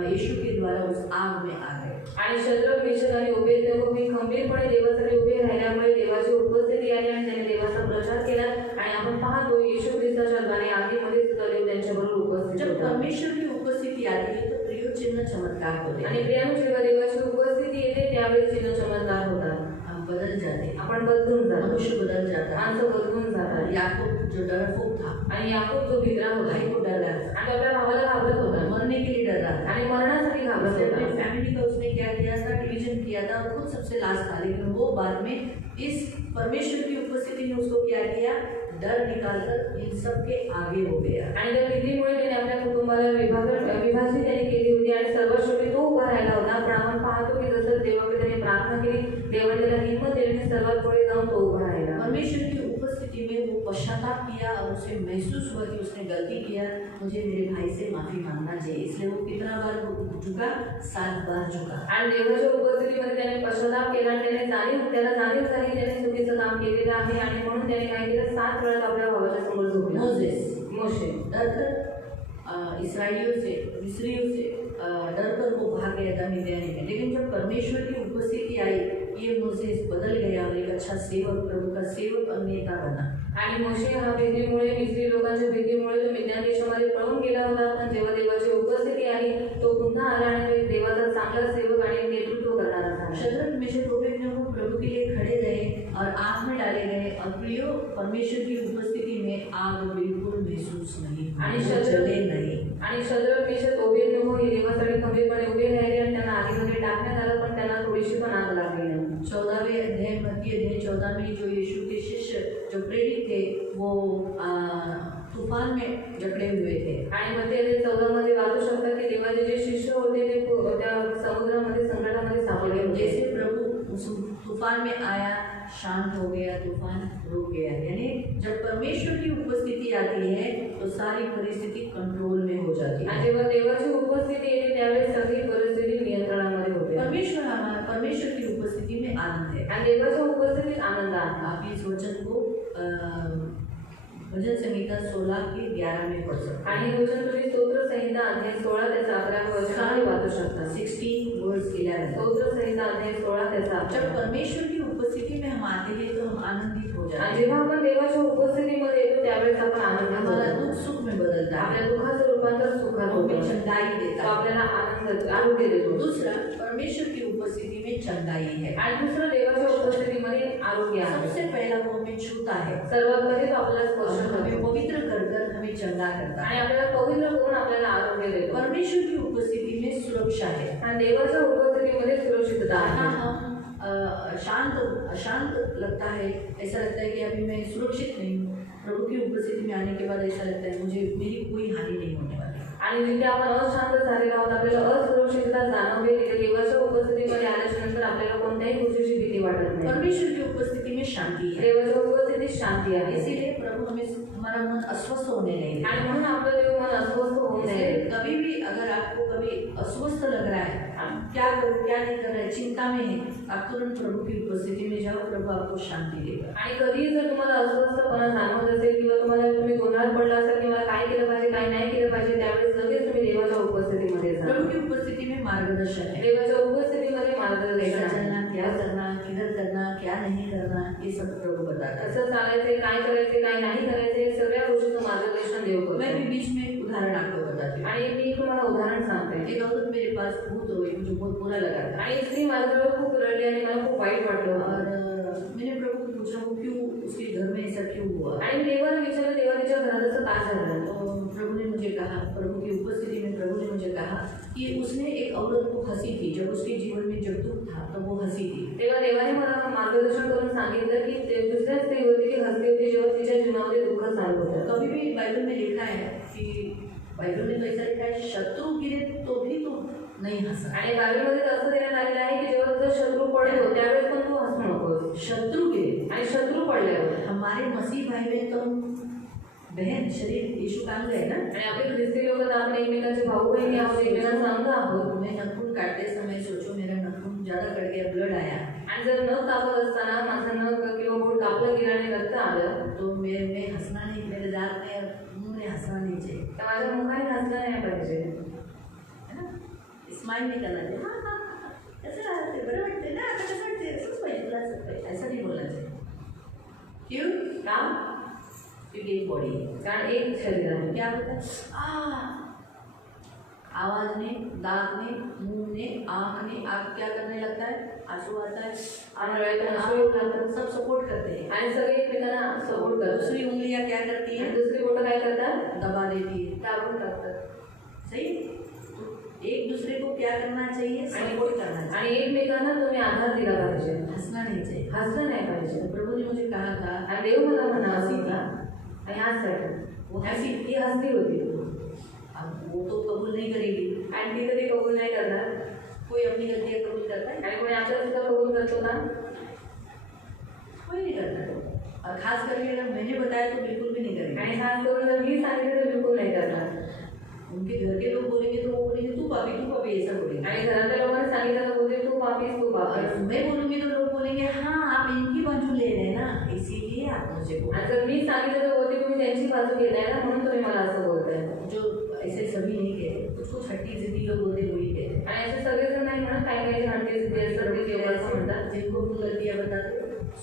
यीशु के द्वारा उस आग में आ गए. आणि शद्रक मेशक आणि अबेदनेगो मी खंबीरपणे देवासाठी उभे राहिल्यामुळे देवाची उपस्थिती आली आणि त्यांनी देवाचा प्रचार केला. आणि आपण पाहतो येशू ख्रिस्ताच्या द्वारे आगीमध्ये सुद्धा देव त्यांच्याबरोबर उपस्थित जब होता. परमेश्वर की उपस्थिति आती है तो प्रिय चिन्ह चमत्कार होते आणि हैं. प्रियानो जेव्हा देवाची उपस्थिती येते त्यावेळेस चिन्ह चमत्कार होतात. हम बदल जाते, आपण बदलून जातो, मनुष्य बदल जाता. माणसं बदलून जातात. याकूब जो डरपोक था, आणि याकूब जो भित्रा होता भाई को डर रहा था, आणि आपल्या भावाला घाबरत होता मरने के लिए डर रहा था. आणि मरणासाठी घाबरत उसने होता. अपनी फैमिली का उसने क्या किया था, डिवीजन किया था और खुद सबसे लास्ट था. लेकिन वो बाद में इस परमेश्वर की उपस्थिति ने उसको क्या किया, डर निकालकर इन सब के आगे हो गया. आणि त्या विधीमुळे त्याने आपल्या कुटुंबाला विभाजित त्याने केली होती आणि सर्वात शेवटी तो उभा राहिला होता. पण आपण पाहतो की जसं देवाकडे त्याने प्रार्थना केली, देवाने त्याला हिंमत दिली आणि सर्वात पुढे जाऊन तो उभा राहिला. परमेश्वर की उपस्थिति में वो पश्चाताप किया और उसे महसूस हुआ कि उसने गलती किया, मुझे मेरे भाई से माफी मांगना चाहिए. इसलिए वो कितना बार झुका, 7 बार झुका. आणि देवाच्या उपस्थितीमध्ये त्याने पश्चाताप केला आणि त्याला जाणीव झाली की त्याने चुकीचं काम केलेलं आहे आणि म्हणून त्याने काय केलं, 7 वेळा आपल्या भावाच्या समोर झुकला. मोशे डरकर इसराइलियों से, मिस्रियों से डरकर वो भाग गया था मिद्यानी में. लेकिन जब परमेश्वर की उपस्थिति आई, ये मोसेस बदल गया और एक अच्छा सेवक, प्रभु का सेवक और नेता बना. आणि मोशे हा भीतीमुळे, मिस्री लोकांच्या भीतीमुळे तो मिद्यान देशामध्ये पळून गेला होता. पण जेव्हा देवाची उपस्थिती आली तो पुन्हा आला आणि देवाचा चांगला सेवक आणि नेतृत्व करणारा झाला. शद्रक मेशक अबेदनेगो प्रभु के लिए खड़े रहे और आग में डाले गए. और प्रियो, परमेश्वर की उपस्थिति में आग बिल्कुल महसूस नहीं, आणि जले नहीं. आणि शद्रक मेशक अबेदनेगो हे देवासाठी खंबीरपणे उभे राहिले आणि त्यांना आगीमध्ये टाकण्यात आलं, पण त्यांना थोडीशी पण आग लागली नाही. 14वें अध्याय, मत्ती अध्याय 14 में जो यीशु के शिष्य जो प्रेरित थे वो तूफान में जकड़े हुए थे. आणि मग ते 14 मध्ये वाचू शकता की देवाचे जे शिष्य होते ते त्या समुद्रामध्ये संकटामध्ये सापडले होते. जैसे प्रभु उस तूफान में आया, शांत हो गया, तूफान रुक गया. यानी जब परमेश्वर की उपस्थिति आती है तो सारी परिस्थिति कंट्रोल में हो जाती है. आणि जेव्हा देवाची उपस्थिती येते त्यावेळेस सगळी परिस्थिती नियंत्रणामध्ये होते. परमेश्वर की उपस्थिति में आनंद है. आणि देवाच्या उपस्थितीत आनंद आहे. आप इस वचन को भजन संहिता 16 के 11 में पढ़ सकते. आणि हे वचन तुम्ही स्तोत्र संहिता अध्याय 16 त्याचा 11 वचनामध्ये वाचू शकता. 16 वर्स 11. स्तोत्र संहिता अध्याय 16 त्याचा 11. जब परमेश्वर की उपस्थिति में हम आते हैं तो हम आनंदित हो जाते आणि हैं. जेव्हा आपण देवाच्या उपस्थितीमध्ये येतो त्यावेळेस आपण आनंद हमारा होतो. दुख सुख में बदलता है. आपल्या दुःखाचं रूपांतर सुखात हमें होतं. चंगाई तो देता है. आपल्याला आनंद, आरोग्य देतो. दूसरा, परमेश्वर की उपस्थिति में चंगाई है. आणि दुसरं देवाच्या उपस्थितीमध्ये आरोग्य आहे. सबसे पहला वो हमें छूता है, सर्वात पहिले तो आपल्याला स्पर्श हमें करतो पवित्र कर हमें चंगा करता आणि है. आपल्याला पवित्र करून आपल्याला आरोग्य देतो. परमेश्वर की उपस्थिति में सुरक्षा है. आणि देवाच्या उपस्थितीमध्ये सुरक्षितता जहाँ आहे. हम अशांत लगता है, ऐसा लगता है कि अभी मैं सुरक्षित नहीं हूँ, प्रभु की उपस्थिति में आने के बाद ऐसा लगता है मुझे मेरी कोई हानि नहीं होने वाली. आणि जिथे आपण अशांत झालेलो आहोत, आपल्याला असुरक्षितता जाणवते, तिथे देवाच्या उपस्थितीमध्ये आल्याच्या नंतर आपल्याला कोणत्याही गोष्टीची भीती वाटत नाही. परमेश्वर की उपस्थिति में शांति है. देवाच्या उपस्थितीत शांती आहे. इसीलिए प्रभु हमें, हमारा मन अस्वस्थ होने नहीं देता. आणि म्हणून आपलं देव मन अस्वस्थ होऊ नये. कभी भी अगर आपको कभी अस्वस्थ लग रहा है, आप क्या करूँ क्या नहीं कर रहे, चिंता में है, आप तुरंत प्रभु की उपस्थिति में जाओ, प्रभु आपको शांति देगा. आणि कधी जर तुम्हाला अस्वस्थपणा जाणवत असेल किंवा तुम्ही गोंधळात पडला असेल किंवा काय केलं पाहिजे काय नाही केलं पाहिजे, त्यावेळेस लगेच तुम्ही देवाच्या उपस्थितीमध्ये जा. प्रभु की उपस्थिति में मार्गदर्शन है. देवाच्या उपस्थितीमध्ये मार्गदर्शन कैसा आहे. चलना, क्या करना, किधर करना, क्या नहीं करना, ये सब प्रभु बताता है. कसं चालायचे, काय करायचे काय नाही करायचे, हे सगळ्या गोष्टीचं मार्गदर्शन देव करतो. मैं भी बीच में एक उदाहरण आपको बताती हूँ. आणि मी तुम्हाला उदाहरण सांगते. एक औरत मेरे पास बहुत रोई, मुझे बहुत बुरा लगा था. आणि स्त्री माझ्याजवळ खूप रडली आणि मला खूप वाईट वाटलं. और मैंने प्रभु को पूछा वो क्यों, उसके घर में ऐसा क्यों हुआ। आणि मी देवाला विचारलं, देवा तिच्या घरात असं का झालं? तो प्रभु ने मुझे कहा, प्रभु की उपस्थिति में प्रभु ने मुझे कहा कि उसने एक औरत को हंसी थी, जब उसके जीवन में जब दुख था तो वो हंसी थी। तेव्हा देवाने मला मार्गदर्शन करून सांगितलं की ते दुसऱ्या स्त्री होती ती हसली होती जेव्हा तिच्या जीवनामध्ये दुःख चालू होतं. कभी भी बाइबल में लिखा है कि बाइबल में तो ऐसा लिखा है, शत्रु गिरे तो भी तू नहीं हंसा। आणि बायबलमध्ये तर असं देण्यात आलेलं आहे की जेव्हा तुझा शत्रू पडतो त्यावेळेस पण तू हसू नकोस. शत्रु गिरे आणि शत्रू पडल्यावर हमारे मसीह भाई बहन तो बहन शरीर यीशु का अंग है ना। आणि आपले ख्रिस्ती लोक तर आपण एकमेकांचे भाऊ बहिणी आहोत, एकमेकांचा अंग आहोत. मैं नाखून काटते समय सोचो मेरा नाखून ज़्यादा कट गया, ब्लड आया, आणि जर नख कापत असताना माझं नख किंवा बोट कापलं गेलं आणि रक्त आलं तो मैं हंसना नहीं, मेरे दांत में और मुंह में हंसना नहीं चाहिए, तर माझ्या मुखाने हसलं नाही पाहिजे. है ना। स्माइल नहीं करना चाहिए, हाँ हाँ हाँ, कैसे राहते बरं वाटते ना, आता कसं वाटते, असंच पाहिजे तुला, असंच पाहिजे, ऐसा नहीं बोलना चाहिए. क्यों? का? क्योंकि एक बॉडी है, कारण एक शरीर आहे. क्या होता है आवाज ने, दांत ने, मुंह ने, आँख ने, आँख क्या करने लगता है, आंसू आता है, आणि डोळ्यातून अश्रू येऊ लागतात. सब सपोर्ट करते हैं। आणि सगळे एकमेकांना सपोर्ट करतात. दूसरी उंगलियां क्या करती आणि हैं, दुसरी बोटं काय करतात? दबा देती है। दाबून टाकतात. सही, एक दूसरे को क्या करना चाहिए, सपोर्ट करना चाहिए, आणि एकमेकांना तुम्ही आधार दिला पाहिजे, हंसना नहीं चाहिए। हसलं नाही पाहिजे. तो प्रभु ने मुझे कहा था, आणि देव मला म्हणाला होता आणि हसायला वो हंसी, ती हसली होती. अब वो तो कबूल नहीं करेगी, आणि ती कधी कबूल नाही करणार. कोई अपनी गलतियाँ कबूल करता है, आणि कोणी आपल्या सुद्धा कबूल करतो का? कोई नहीं करता, और खास करके अगर मैंने बताया तो बिल्कुल भी नहीं करेंगे। आणि खास करून जर मी सांगितलं तर बिलकुल नाही करणार. उनके घर के लोग बोलेंगे तो वो बोलेंगे तू पापी ऐसा बोलेंगे, आणि घरातल्या लोकांनी सांगितलं तर बोलते तू पापीस तू और पापीस. मैं बोलूँगी तो लोग बोलेंगे हाँ आप इनकी बाजू ले रहे हैं ना, इसीलिए आप मुझे बोल। आणि जर मी सांगितलं तर बोलते तुम्ही त्यांची बाजू घेताय ना म्हणून तुम्ही मला असं बोलताय. जो ऐसे सभी नहीं कहते, कुछ कुछ हट्टी जिद्दी लोग होते वही कहते हैं। आणि असे सगळेजण नाही म्हणत, काही काही हंटे सिद्धी असतात ते देव असं म्हणतात. जिनको हम गलतियाँ बताते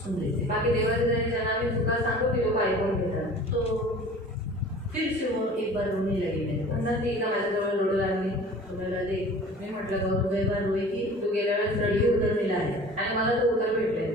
सुन लेते, बाकी देवाचे जरी ज्यांना मी चुका सांगतो ते लोक ऐकून घेतात. तो फिर से वो एक बार रोने लगी मेरे पास। पुन्हा ती एका माझ्याजवळ रडू लागली. तो मैं बोला देख, मी म्हटलं गं तो एक बार रोई थी, तू गेल्या वेळेस रड़ी रडली उत्तर मिला है, आणि मला तो उत्तर भेटले.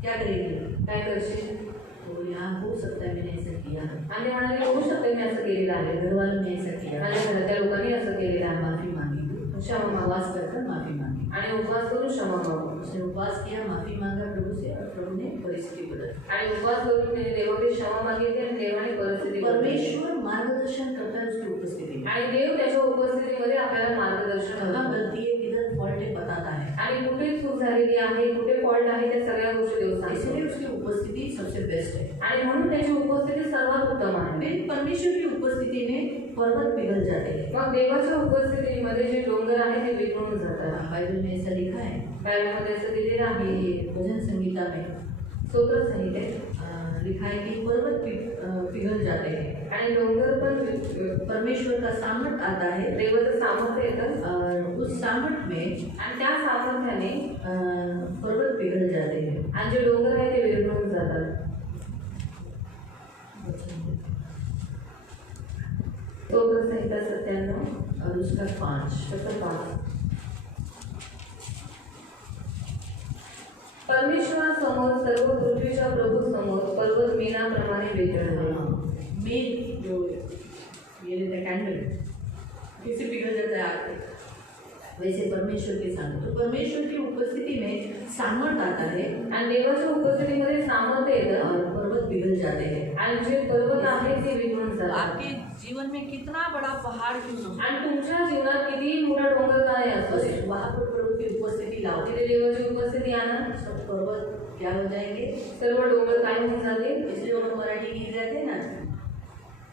क्या करेगी, काय करशील? तो यहाँ हो सकता है मैंने ऐसा किया, आणि ते म्हणाले होऊ शकतं मी असं केलेलं आहे, घर वालों ने ऐसा किया, माझ्या घरातल्या लोकांनी असं केलेलं आहे. माफ़ी मांगी, क्षमा मागा उपवास कर माफ़ी मांगी। आणि उपवास करून क्षमा मागू. उसने उपवास किया, माफ़ी मांगा प्रभु से, और प्रभु ने परिस्थिति बदल। आणि उपवास करून त्याने देवाकडे क्षमा मागितली आणि देवाने परिस्थिती बदलली. परमेश्वर मार्गदर्शन करता है उसकी उपस्थिति में, आणि देव त्याच्या उपस्थितीमध्ये आपल्याला मार्गदर्शन कहाँ करतो. गलती है किधर फॉल्ट है बताता है, आणि कुठे चूक झालेली आहे, कुठे फॉल्ट आहे, त्या सगळ्या गोष्टी देव सांगतो. इसलिए उसकी उपस्थिति सबसे बेस्ट है। आणि म्हणून त्याची उपस्थिती सर्वात उत्तम आहे. फिर परमेश्वर की उपस्थिति में पर्वत पिघल जाते हैं। मग देवाच्या उपस्थितीमध्ये जे डोंगर आहे ते विखरून जातात. बाइबल में ऐसा लिखा है, बायबलमध्ये असं दिलेलं आहे. ये भजन संहिता में स्तोत्र संहितेत लिखा है कि पर्वत पिघल जाते हैं, आणि डोंगर पण परमेश्वर का सामर्थ आता है, देवाचं सामर्थ्य येतं और उस सामर्थ में आणि त्या सामर्थ्याने पर्वत पिघल जाते हैं। आणि जे डोंगर आहे ते विरघळून जातात. स्तोत्र संहिता 97 और उसका 5 परमेश्वरासमोर सर्व पृथ्वीच्या प्रभू समोर पर्वत मेणाप्रमाणे वेगळले. मेघ जो ये रहता है कैंडल कैसे पिघल जाता है आग पे, वैसे परमेश्वर के सामने, तो परमेश्वर की उपस्थिति में सामर्थ आता है आणि देवाच्या उपस्थितीमध्ये सामर्थ्य येतं और पर्वत पिघल जाते हैं। आणि जे पर्वत आहे ते विरघळून जातात. आपके जीवन में कितना बड़ा पहाड़ क्यों न हो, आणि तुमच्या जीवनात किती मोठा डोंगर काय असतो बस वहाँ पर प्रभु की उपस्थिति लाओ, तिथे देवाची उपस्थिती आणा, सब पर्वत क्या हो जाएंगे। सर्व डोंगर काय होऊन जाते. इसलिए हम मराठी गीत गाते हैं ना,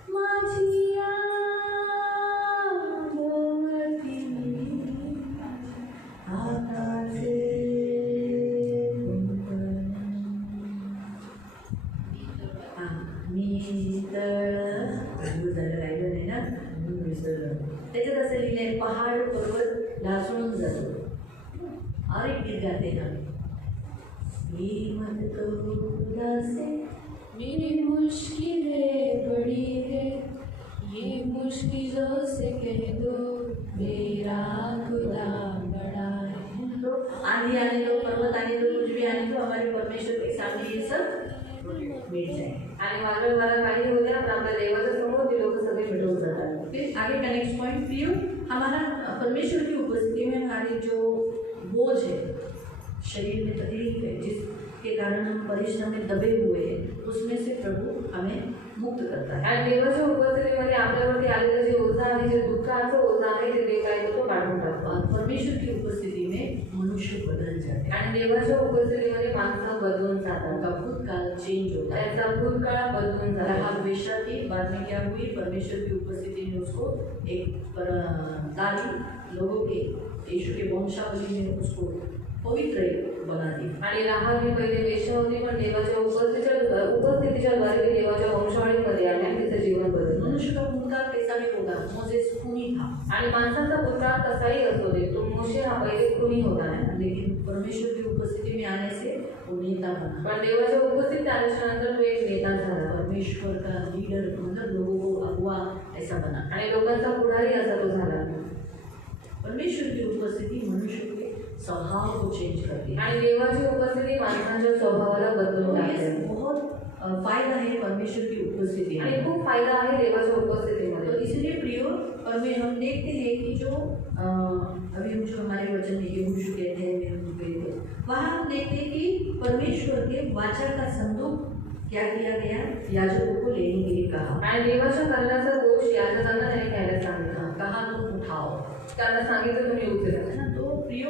माझी आगवती आकाशे मी तळ राहिलं नाही ना म्हणून विसरलं. त्याच्यात असं लिहिलंय पहाड पर्वत ढासळून जातो. और एक गीत गाते हैं ये मत करो खुदा से मेरी मुश्किलें बड़ी है, ये मुश्किलों से कह दो मेरा खुदा बड़ा है। मतलब आंधी आने दो, पर्वत आने दो, कुछ भी आने दो, हमारे परमेश्वर के सामने ये सब मिट जाएंगे। आणि वादळ वारा काही होते ना, पण आपल्या देवाच्या समोर ते लोक सगळे मिटवून जातात. फिर आगे का नेक्स्ट पॉइंट प्रियो, हमारा परमेश्वर की उपस्थिति में हमारी जो बोझ है, शरीर में तकलीफ है, जिसके कारण हम परिश्रम में दबे हुए हैं, उसमें से प्रभु हमें मुक्त करता है. आणि देवाच्या उपस्थितीमध्ये आपल्यावरती आलेलं जे ओझं आहे, जे दुःखाचं ओझं आहे, ते देव काय करतो, काढून टाकतो. और परमेश्वर की उपस्थिति में मनुष्य बदल जाते हैं. आणि देवाच्या उपस्थितीमध्ये माणसं बदलून जातात. उनका भूतकाल चेंज होता है. त्यांचा भूतकाळ बदलून जातो. राहाब वेश्या थी, बाद में क्या हुई, परमेश्वर की उपस्थिति में उसको एक दादी लोगों के यीशु के वंशावली में उसको पवित्र बना दी. आणि राहाब ही पहिले वेश्या होती, पण देवाच्या उपस्थितीच्या द्वारे ती देवाच्या वंशावळीमध्ये आली आणि तिचं जीवन बदललं. मनुष्य का भूतकाल कैसा भी होगा, मोसेस खूनी था, आणि माणसाचा भूतकाळ कसाही असतो दे, तो मोशे हा पहिले खुनी होता नाही, लेकिन परमेश्वर की उपस्थिति में आने से वो नेता बना. पण देवाच्या उपस्थितीत आल्याच्यानंतर तो एक नेता झाला. परमेश्वर का लीडर, मतलब लोगों को अगुवा ऐसा बना. आणि लोकांचा पुढारी असा तो झाला. परमेश्वर की उपस्थिति मनुष्य के स्वभाव को चेंज करती है. आणि देवाची उपस्थिती माणसाच्या स्वभावाला बदलून तो टाकते. ये बहुत फायदा है परमेश्वर की उपस्थिति आणि में. खूप फायदा आहे देवाच्या उपस्थितीमध्ये. तो इसलिए प्रियो, और में हम देखते हैं कि जो अभी हम जो हमारे वचन में यहोशू कहते हैं, में हम गए थे, वहाँ हम देखते हैं कि परमेश्वर के वाचा का संदूक क्या किया गया, याजकों को लेने के लिए कहा. आणि देवाच्या करण्याचा दोष याजकांना त्याने घ्यायला सांगितलं. कहा तुम उठाओ, त्यांना सांगितलं तुम्ही उचला. है ना. तो प्रियो,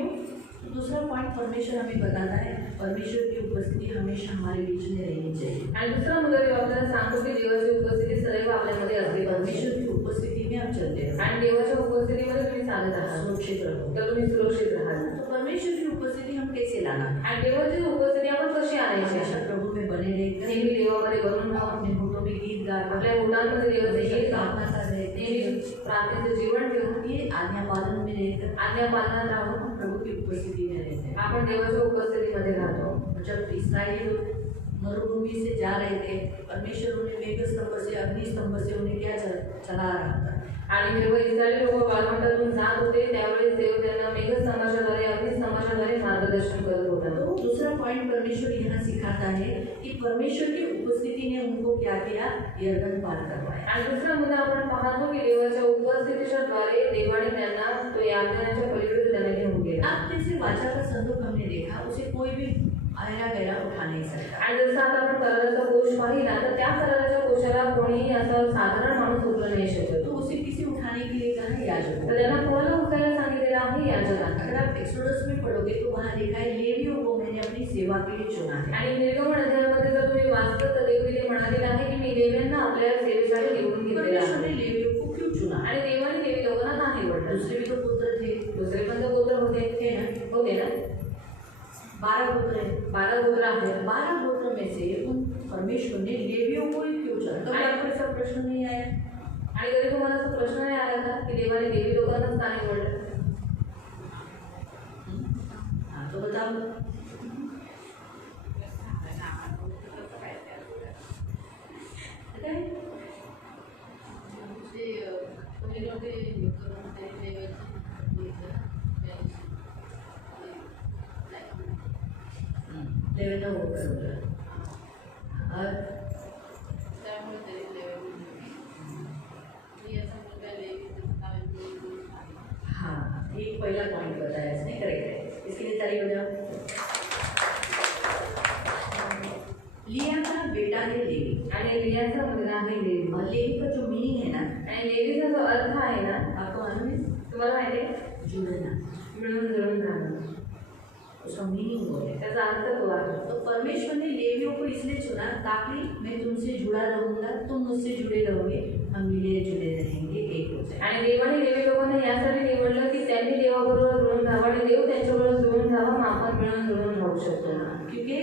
दूसरा पॉइंट परमेश्वर हमें बताता है, परमेश्वर की उपस्थिति हमेशा हमारे बीच में रहनी चाहिए. आणि दुसरा मुद्दा देव आपल्याला सांगतो की देवाची उपस्थिती सदैव आपल्यामध्ये असली पाहिजे. परमेश्वर की उपस्थिति में हम चलते हैं, आणि देवाच्या उपस्थितीमध्ये तुम्ही चालत आहात सुरक्षित रहो. तर तुम्ही सुरक्षित राहाल. तो परमेश्वर की उपस्थिति हम कैसे लाना है? आणि देवाची उपस्थिती आपण कशी आणायची? हमेशा प्रभु में बने रहकर नेहमी देवामध्ये बनून राहा. अपने होठों में गीत गा, आपल्या उडानमध्ये देवाचे गीत गा. प्रार्थना कर रहे नेहमी थे, प्रार्थनेचं जीवन ठेवून ये आज्ञा पालन में रहकर आज्ञा पालनात राहून हम प्रभु की उपस्थिति में रहते हैं. आपण देवाच्या उपस्थितीमध्ये राहतो. जब इस्राएली लोग मरुभूमि से जा रहे थे, परमेश्वर उन्हें मेघ स्तंभ से, अग्नि स्तंभ से उन्हें क्या चला रहा था. आणि जेव्हा इस्रायली लोक वाळवंटातून जात होते, त्यावेळेस देव त्यांना मेघस्तंभाच्याद्वारे, अग्निस्तंभाच्याद्वारे मार्गदर्शन करत होता. तो दूसरा पॉइंट परमेश्वर यहाँ सिखाता है कि परमेश्वर की उपस्थिति ने उनको क्या किया, यरदन पार करवाया. आणि दुसरा मुद्दा आपण पाहतो की देवाच्या उपस्थितीच्या द्वारे देवाने त्यांना तो यार्दनाच्या पलीकडे त्याने घेऊन गेला. अब जैसे वाचा का संदूक हमने देखा, उसे कोई भी आया गया उठा नहीं सकता. आणि जसं आता आपण कराराचा कोश पाहिला, तर त्या कराराच्या कोशाला कोणीही असं साधारण माणूस उचलू नाही शकत. तो उसे किसी उठाने के लिए कहा याजक. तर त्यांना कोणाला उचलायला सांगितलेलं आहे? याजकांना. अगर आप एक्सोडस में पढ़ोगे तो वहाँ लिखा है, लेवियों को मैंने अपनी सेवा के लिए चुना है. आणि निर्गमन अध्यायामध्ये जर तुम्ही वाचलं तर देव तिथे म्हणालेलं आहे की मी लेव्यांना आपल्या सेवेसाठी निवडून घेतलेलं परमेश्वर ने आहे. लेवियों को क्यों चुना? आणि देवाने लेवी लोकांना नाही निवडलं. दूसरे भी तो पुत्र थे, दुसरे पण तर गोत्र होते थे ना, होते ना, 12 पुत्र हैं. 12 गोत्र आहेत. 12 गोत्र में से उन परमेश्वर ने लेवियों को ही क्यों चुना? तो आपको ऐसा प्रश्न नहीं आया? आणि कधी तुम्हाला असा प्रश्न नाही आला का की देवाने देवी लोकांनाच का निवडलं? हाँ, तो बताओ. लेवियों को करूँगा. और हाँ, एक पहला पॉइंट बताया इसने, करेक्ट है. इसके लिए ताली बजाओ. लिया का बेटा है लेवी. आणि लियाचा मुलगा आहे लेवी. और लेवी का जो मीनिंग है ना, आणि लेवीचा जो अर्थ आहे ना, आपको मालूम है? तुम्हाला माहिती आहे? जुड़ना. मिळून जुळून राहणं. उसका मीनिंग वो है. त्याचा अर्थ तो आहे. तो परमेश्वर ने लेवियों को इसलिए चुना ताकि मैं तुमसे जुड़ा रहूंगा, तुम मुझसे जुड़े रहोगे, हम मिले जुड़े रहेंगे, एक हो जाए. आणि देवाने लेवी लोकांना यासाठी निवडलं की त्यांनी देवाबरोबर जुळून राहावं आणि देव त्यांच्याबरोबर जुळून राहावं, मग आपण मिळून जुळून राहू शकतो. क्योंकि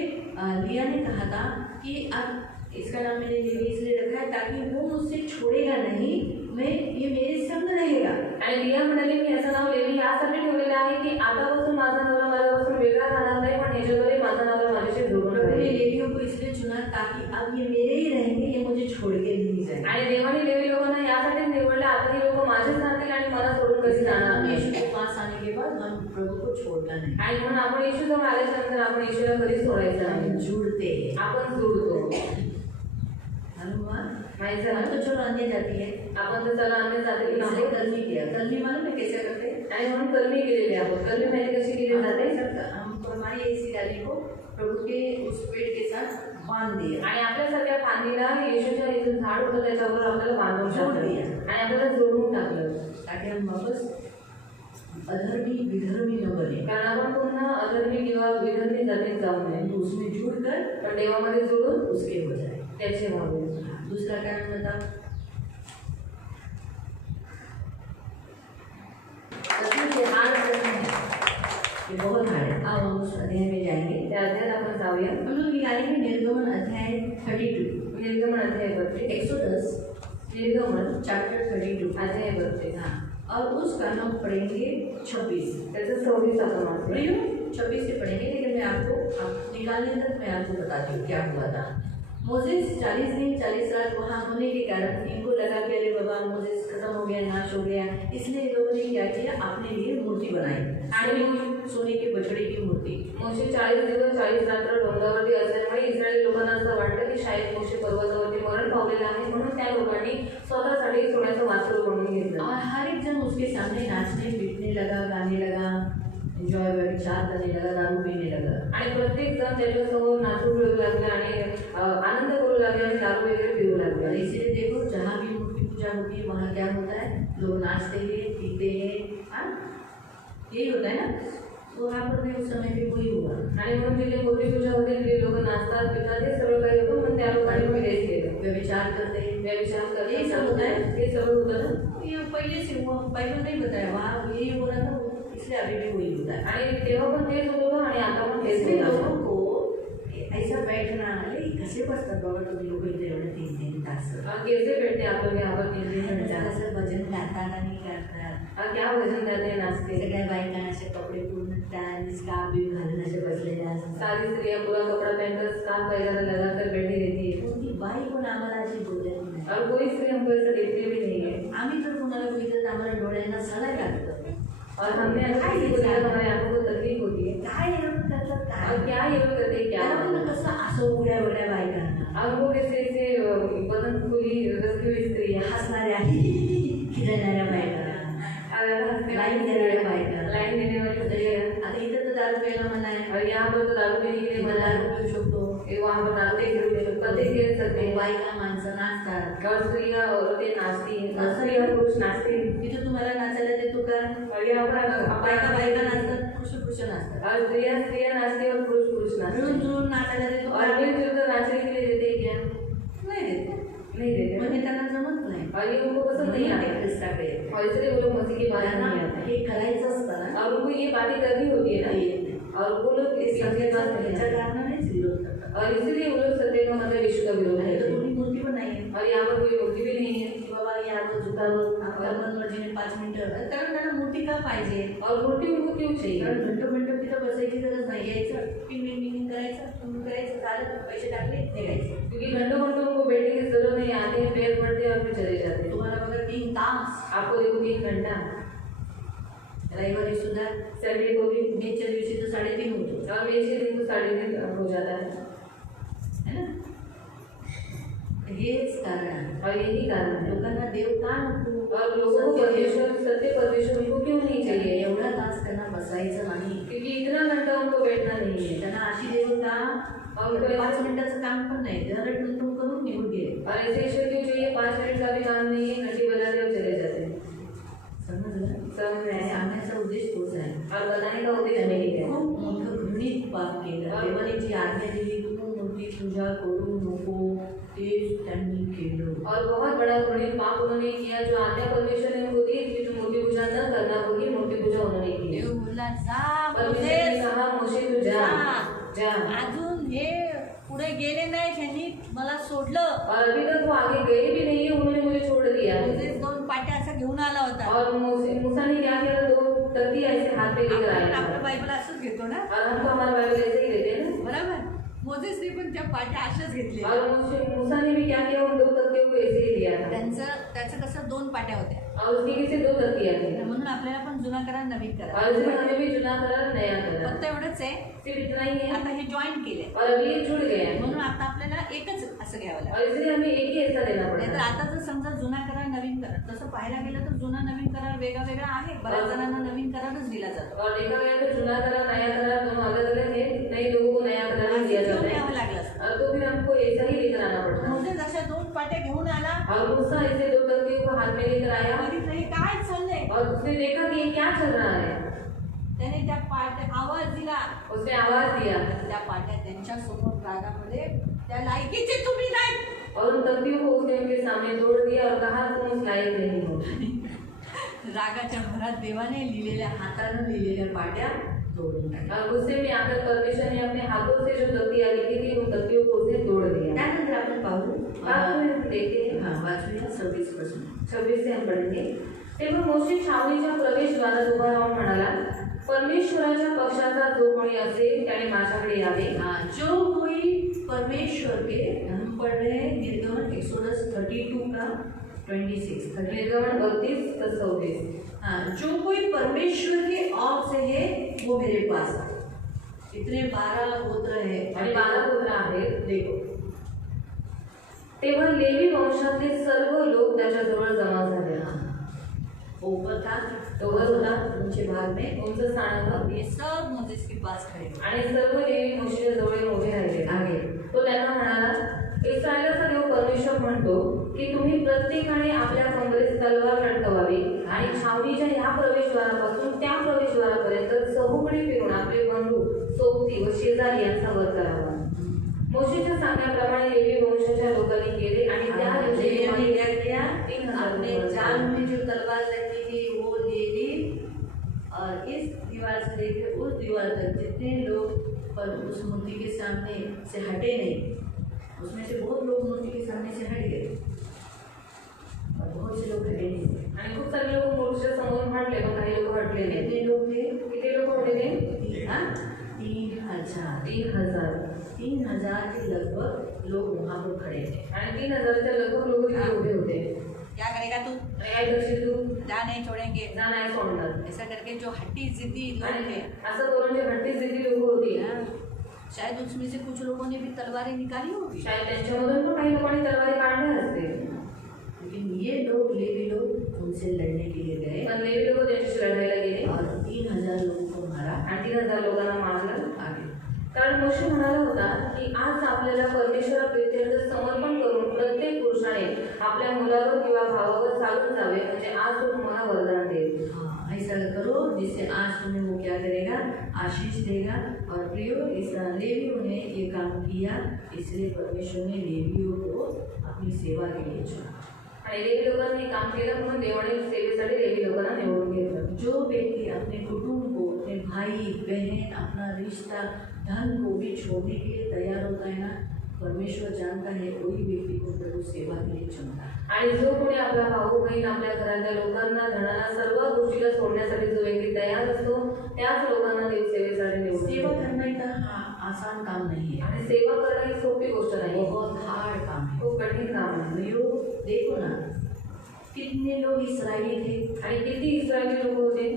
लिया ने कहा था कि अब इसका नाम मैंने लेवी इसलिए रखा है ताकि वो मुझसे छोड़ेगा नहीं, मैं ये मेरे संग रहेगा. आणि लिया म्हणाली मी याचं नाव लेवी यासाठी ठेवलेलं आहे की आतापासून माझा नवरा माझ्यापासून वेगळा राहणार नाही, पण ह्याच्याद्वारे माझा नवरा माझ्याशी जुळून प्रभु ने राहील. लेवियों को इसलिए चुना ताकि अब ये मेरे ही रहेंगे, ये मुझे छोड़ के नहीं जाएंगे. आणि देवाने लेवी लोकांना यासाठी निवडलं, आता ही लोक माझेच राहतील आणि मला सोडून कधी जाणार हम नाही. यीशु के पास आने के बाद हम प्रभु को छोड़ता नहीं, आणि म्हणून आपण येशूजवळ आल्याच्यानंतर आपण येशूला कधीच सोडायचं हम नाही. जुड़ते हैं। आपण जुळतो. मालूम हुआ? माहिती हम झालं? तो चलो अन्य जाती है, आपण तर चला अन्य जाते की इसलिए नाही. कलमी किया। कलमी मालूम है कैसे करते हैं? आणि म्हणून कलमी केलेली आपण. कलमी माहिती कशी केली जाते? हम हमारी इसी डाली को प्रभु के उस पेड़ के साथ बांध दिया आणि आपल्यासारख्या फांदीला येशूच्या इथून झाड होतं त्याच्यावर आपल्याला बांधून जोड टाकलं दिया. आणि आपल्याला जोडून टाकलं. ताकि हम वापस अधर्मी विधर्मी न बने, कारण आपण पुन्हा अधर्मी किंवा विधर्मी जातीत जाऊ नये. तो उसमें जुड़कर पण देवामध्ये जोडून उसके हो जाए। त्याचे व्हावे. दूसरा कारण बताओ, कसम से हार करना है, ये बहुत हार्ड है। अब हम उस अध्याय में जाएंगे। त्या अध्यायात आपण जाऊया. हम लोग निकालेंगे निर्गमन अध्याय 32, निर्गमन अध्याय 32. एक्सोडस निर्गमन चैप्टर 32। अध्याय 32. हाँ, और उसका हम पढ़ेंगे 26। त्याचं 26 आपण वाचूया. प्रियो 26 से पढ़ेंगे, लेकिन मैं आपको निकालने तक मैं आपको बताती हूँ क्या हुआ था। मोसेस 40 दिन 40 रात वहाँ होने के कारण इनको लगा कि अरे बाबा मोसेस खत्म हो गया, नाश हो गया, इसलिए लोगों ने क्या किया, अपने लिए मूर्ति बनाई, सोने के बछड़े की मूर्ति। मोशे 40 दिवस 40 रात्र डोंगरावरती असल्यामुळे इस्रायली लोकांना असं वाटलं की शाळेत मोशे पर्वतावरती मरण पावलेला आहे, म्हणून त्या लोकांनी स्वतःसाठी सोन्याचं वासरू बनवून घेतलं. और हर एक जन उसके सामने नाचने पीटने लगा, गाने लगा, एंजॉय व्यभिचार करने लगा, दारू पीने लगा। आणि प्रत्येक जण त्याच्यासमोर नाचू फिरू लागले आणि आनंद करू लागले आणि दारू वगैरे पिऊ और लागले. इसीलिए देखो जहाँ भी मूर्ति पूजा होती है वहाँ क्या होता है, लोग नाचते हैं पीते हैं, हाँ यही होता है ना। तो वहाँ पर भी उस समय पे वही हुआ। आणि म्हणून जिथे मूर्ती पूजा होते तिथे लोक नाचतात पितात हे सगळं काही होतं, म्हणून त्या लोकांनी मी तेच केलं. व्यभिचार करते हैं, व्यभिचार करते यही सब होता है। हे सगळं होतं ना. ये पहले से हुआ, बाइबल नहीं बताया, वहाँ यही हो रहा था, इसलिए अभी भी वही होता है। आणि तेव्हा पण तेच होत होतं आणि आता पण तेच इसलिए होत होतं. लोगों को ऐसा बैठना, अरे कसे बसतात बाबा तुम्ही लोक इथे एवढे 3-3 तास, कैसे भेटते आपण आपण निर्णय असं भजन गातात आणि करतात, क्या भजन करते नाचते. सगळ्या बायकांना असे कपडे पूर्ण टाळी स्कार्फ बी घालून असे बसलेल्या असतात। सारी स्त्रियां पूरा कपड़ा पहनकर स्कार्फ वगैरह लगाकर बैठी रहती है. कोणती बाई पण आम्हाला अशी बोलत नाही, और कोई स्त्री हमको ऐसा देखती भी नहीं है. आम्ही जर कोणाला बघितलं तर आम्हाला डोळ्यांना सलाय लागतं। और हमने अगर किसी को देखा तो हमारे आंखों को तकलीफ होती है. काय एवढं करतात काय, और क्या ये लोग करते हैं, क्या त्याला कसं असं उड्या उड्या बायकांना और वो कैसे ऐसे बदन खुली रखी हुई स्त्री है. हसणाऱ्या खिदळणाऱ्या बायकांना, लाईन देणाऱ्या बायकांना। लाइन देने वाली स्त्री है. आता इथं तर दारू प्यायला मना आहे, और यहाँ पर तो दारू पीने के लिए मना दारू है. पिऊ शकतो, वहाँ पर नाचते खेल सकते हैं. बायका माणसं नाचतात, और स्त्रियाँ औरतें नाचती हैं, स्त्रियाँ पुरुष नाचते हैं. तिथं तुम्हाला नाचायला देतो का? और यहाँ पर बायका बायका नाचतात, पुरुष नाचतात, और स्त्रियाँ नाचती हैं और पुरुष मिळून नाचते. जुळून नाचायला देतो का? और मिलजुल कर नाचने के लिए देते हैं क्या? नाही देत, नहीं देते. म्हणजे त्यांना जमत नाही, और ये उनको पसंद नहीं म्हणून ते आता. ख्रिस्ताकडे येतात। और इसलिए वो लोग मसीह की बात त्यांना नहीं आते. हे करायचं असतं ना, और उनको ये बातें करनी होती है ना, और वो लोग इस सत्य का त्याच्या कारणानेच विरोध करतात। और इसीलिए वो लोग सत्य का मतलब यीशु का विरोध नाही तर है. कोणी मूर्ती पण नाही आहे और यहाँ पर कोई मूर्ति भी नहीं है. की बाबा याचं झुकावं, आपल्या मनमर्जीने 5 मिनिटं, कारण त्यांना मूर्ति का पाहिजे, और मूर्ति उनको क्यों चाहिए? कारण घंटो तिथं बसायची गरज नाही, यायचं टिंग करायचं, झालं पैसे टाकले निघायचं। क्योंकि घंटों घंटों उनको बैठने की जरूरत नहीं, आते हैं पैर पड़ते हैं और फिर चले जाते हैं. तुम्हाला बघा 3 तास, आपको देखो 3 घंटा, रविवारी सुद्धा सैटरडे को भी, मेच्या दिवशी तर 3:30 होतो, और मेरे के दिन को 3:30 हो जाता है. है ना। हेच कारण आहे, और यही कारण है. लोकांना देव का नको, और लोगों को परमेश्वर, सत्य परमेश्वर उनको क्यों नहीं चाहिए? एवढा तास त्यांना बसायचं नाही, क्योंकि इतना घंटा उनको बैठना नहीं है. त्यांना अशी देवता और उनको 5 मिनिटाचं काम पण नाही, जरा टुनटुन करून निघून गेले। और ऐसे ईश्वर क्यों चाहिए? 5 मिनट का भी काम नहीं है, घंटी बजाते और चले जाते हैं. समजलं? समझ में आया? सांगण्याचा उद्देश तोच आहे। और बताने का उद्देश्य नहीं है. खूप मोठं घृणित पाप केलं, देवाने जी आज्ञा दिली तू मूर्ती पूजा करू नको, तेच त्यांनी केलं। और बहुत बड़ा घृणित पाप उन्होंने किया, जो आज्ञा परमेश्वर ने उनको दी कि तुम मूर्ति पूजा न करना होगी, मूर्ति पूजा उन्होंने की. देव बोलला जा परमेश्वर ने मोसेस, कहा मोशे तू जा, जा. अजून हे पुढे गेले नाही, त्यांनी मला सोडलं। और अभी तक वो आगे गए भी नहीं है, उन्होंने मुझे छोड़ दिया. मोसेस 2 पाट्या असं घेऊन आला होता। और मूसा ने क्या किया? 2 तख्ती ऐसे हाथ पे लेकर आपण आया आपलं था. बायबल असंच घेतो ना, और हम तो हमारा बाइबल ऐसे ही लेते हैं ना. बरोबर। मोसेसने पण त्या पाट्या अशाच घेतल्या। और मूसा ने भी क्या किया? उन 2 तख्तियों को को ऐसे ही दिया था त्याचं कसं 2 पाट्या होत्या और उसकी किसी 2 तकिया थी म्हणून आपल्याला पण जुना करार नवीन करार और इसमें हमें भी जुना करार नया करार फक्त एवढंच आहे सिर्फ इतना ही है आता हे जॉईन केले और अभी ये जुड़ गए हैं म्हणून आता आपल्याला एकच असं घ्यावं लागतं और इसलिए हमें एक ही ऐसा देना नाहीतर पड़ता है आता जर समजा जुना करार नवीन करार तसं पाहायला गेलं तर जुना नवीन करार वेगळा वेगळा आहे बऱ्याच जणांना नवीन करारच दिला जातो और देखा गया तो जुना करार नया करार दोनों अलग अलग है नए लोगों को नया करार दिया जाता है घ्यावं लागलं असतं और तो फिर हमको ऐसा ही लेकर आना पड़ता है मोठे जशा 2 पाट्या घेऊन आला और मूसा ऐसे 2 तकियों को हाथ में लेकर आया बघितलं हे काय चाललंय और उसने देखा कि ये क्या चल रहा है त्याने त्या पाट्या आवाज दिला उसने आवाज दिया त्या पाट्या त्यांच्या समोर रागामध्ये त्या लायकीचे तुम्ही नाही और उन तकियों को उसने उनके सामने तोड़ दिया और कहा तुम उस लायक नहीं हो रागाच्या भरात देवाने लिहिलेल्या हाताने लिहिलेल्या पाट्या तोडून टाकल्या और गुस्से में आकर परमेश्वर ने अपने हाथों से जो तकिया लिखी थी उन तकियों को उसने तोड़ दिया त्यानंतर आपण पाहू आप देखें वाचूया 26 पासून 26 से हम पढ़ेंगे तेव्हा मोशे छावणीच्या प्रवेशद्वारात उभा राहून म्हणाला परमेश्वराच्या पक्षाचा जो कोणी असेल त्याने माझ्याकडे यावे जो कोई परमेश्वर के हम पढ़ रहे हैं निर्गमन एक्सोडस 32 का 26 निर्गमन 32 का 24 जो कोई परमेश्वर के ओर से है वो मेरे पास आए इतने 12 गोत्र है आणि 12 गोत्र आहेत देखो तेव्हा लेवी वंशातले सर्व लोक त्याच्याजवळ जमा झाले वो ऊपर था तो वर होता ऊंचे भाग में उंच स्थानावर ये सब मोसेस के पास खड़े हुए आणि सर्व लेवी मोशेच्या जवळ उभे राहिले आगे तो त्यांना म्हणाला इस्रायलाचा देव परमेश्वर म्हणतो की तुम्ही प्रत्येकाने आपल्या कंबरेस तलवार लटकवावी आणि छावणीच्या ह्या प्रवेशद्वारापासून त्या प्रवेशद्वारापर्यंत चहूकडे फिरून आपले बंधू सोबती व शेजारी यांचा वध करावा मोशेच्या सांगण्याप्रमाणे लेवी वंशाच्या लोकांनी केले आणि त्या दिवशी हमने क्या किया 3000 अपने जाल में जो तलवार लगी थी वो ले ली और इस दीवार से लेकर उस दीवार तक जितने लोग पर उस मूर्ति के सामने से हटे नहीं उसमें से बहुत लोग मूर्ति के सामने से हट गए और बहुत से लोग हटे नहीं आणि खूप सारे लोक मोशेच्या समोर हटले पण काही लोक हटले नाही कितने लोग थे किती लोक होते ते हाँ 3000 3000 के लगभग लोग वहाँ पर खड़े थे आणि 3000च्या लगभग लोक तिथे उभे होते क्या करेगा तू आणि काय करशील तू जा नहीं छोड़ेंगे जा नाही सोडणार ऐसा करके जो हट्टी जिद्दी लोग आणि थे असं करून जे हट्टी जिद्दी लोक होती शायद उसमें से कुछ लोगों ने भी तलवारें निकाली होगी शायद त्यांच्यामधून पण काही लोकांनी तलवारी काढल्या असतील लेकिन ये लोग लेवी लोग उनसे लड़ने के लिए गए पण लेवी लोक त्यांच्याशी लढायला गेले और 3000 लोगों को मारा आणि 3000 लोकांना मारलं आगे कारण मोशे म्हणाला होता की आज आपल्याला परमेश्वराप्रित्यर्थ समर्पण करून प्रत्येक पुरुषाने आपल्या मुलावर किंवा भावावर चालून जावे म्हणजे आज तो तुम्हाला वरदान देईल हाँ ऐसा करो जिससे आज तुम्हें वो क्या करेगा आशीष देगा और प्रियो इस लेवियों ने ये काम किया इसलिए परमेश्वर ने लेवियों को अपनी सेवा के लिए चुना आणि लेवी लोकांनी काम केलं म्हणून देवाने सेवेसाठी लेवी लोकांना निवडून घेतलं जो व्यक्ति अपने कुटुंब को अपने भाई बहन अपना रिश्ता धन को भी छोड़ने के लिए तैयार होता है ना परमेश्वर जानता है वही व्यक्ति को प्रभु सेवा के लिए चुनता है आणि जो कोणी आपला भाऊ बहीण आपल्या घरातल्या लोकांना धनाला सर्व गोष्टीला सोडण्यासाठी जो व्यक्ती तयार असतो त्याच लोकांना देव सेवेसाठी निवडून सेवा घेतो. करना इतना आसान काम नहीं है आणि सेवा करणं ही सोपी गोष्ट नाही बहुत हार्ड काम है खूप कठीण काम आहे प्रियो देखो ना कितने लोग इसराइली थे आणि किती इस्रायली लोक होते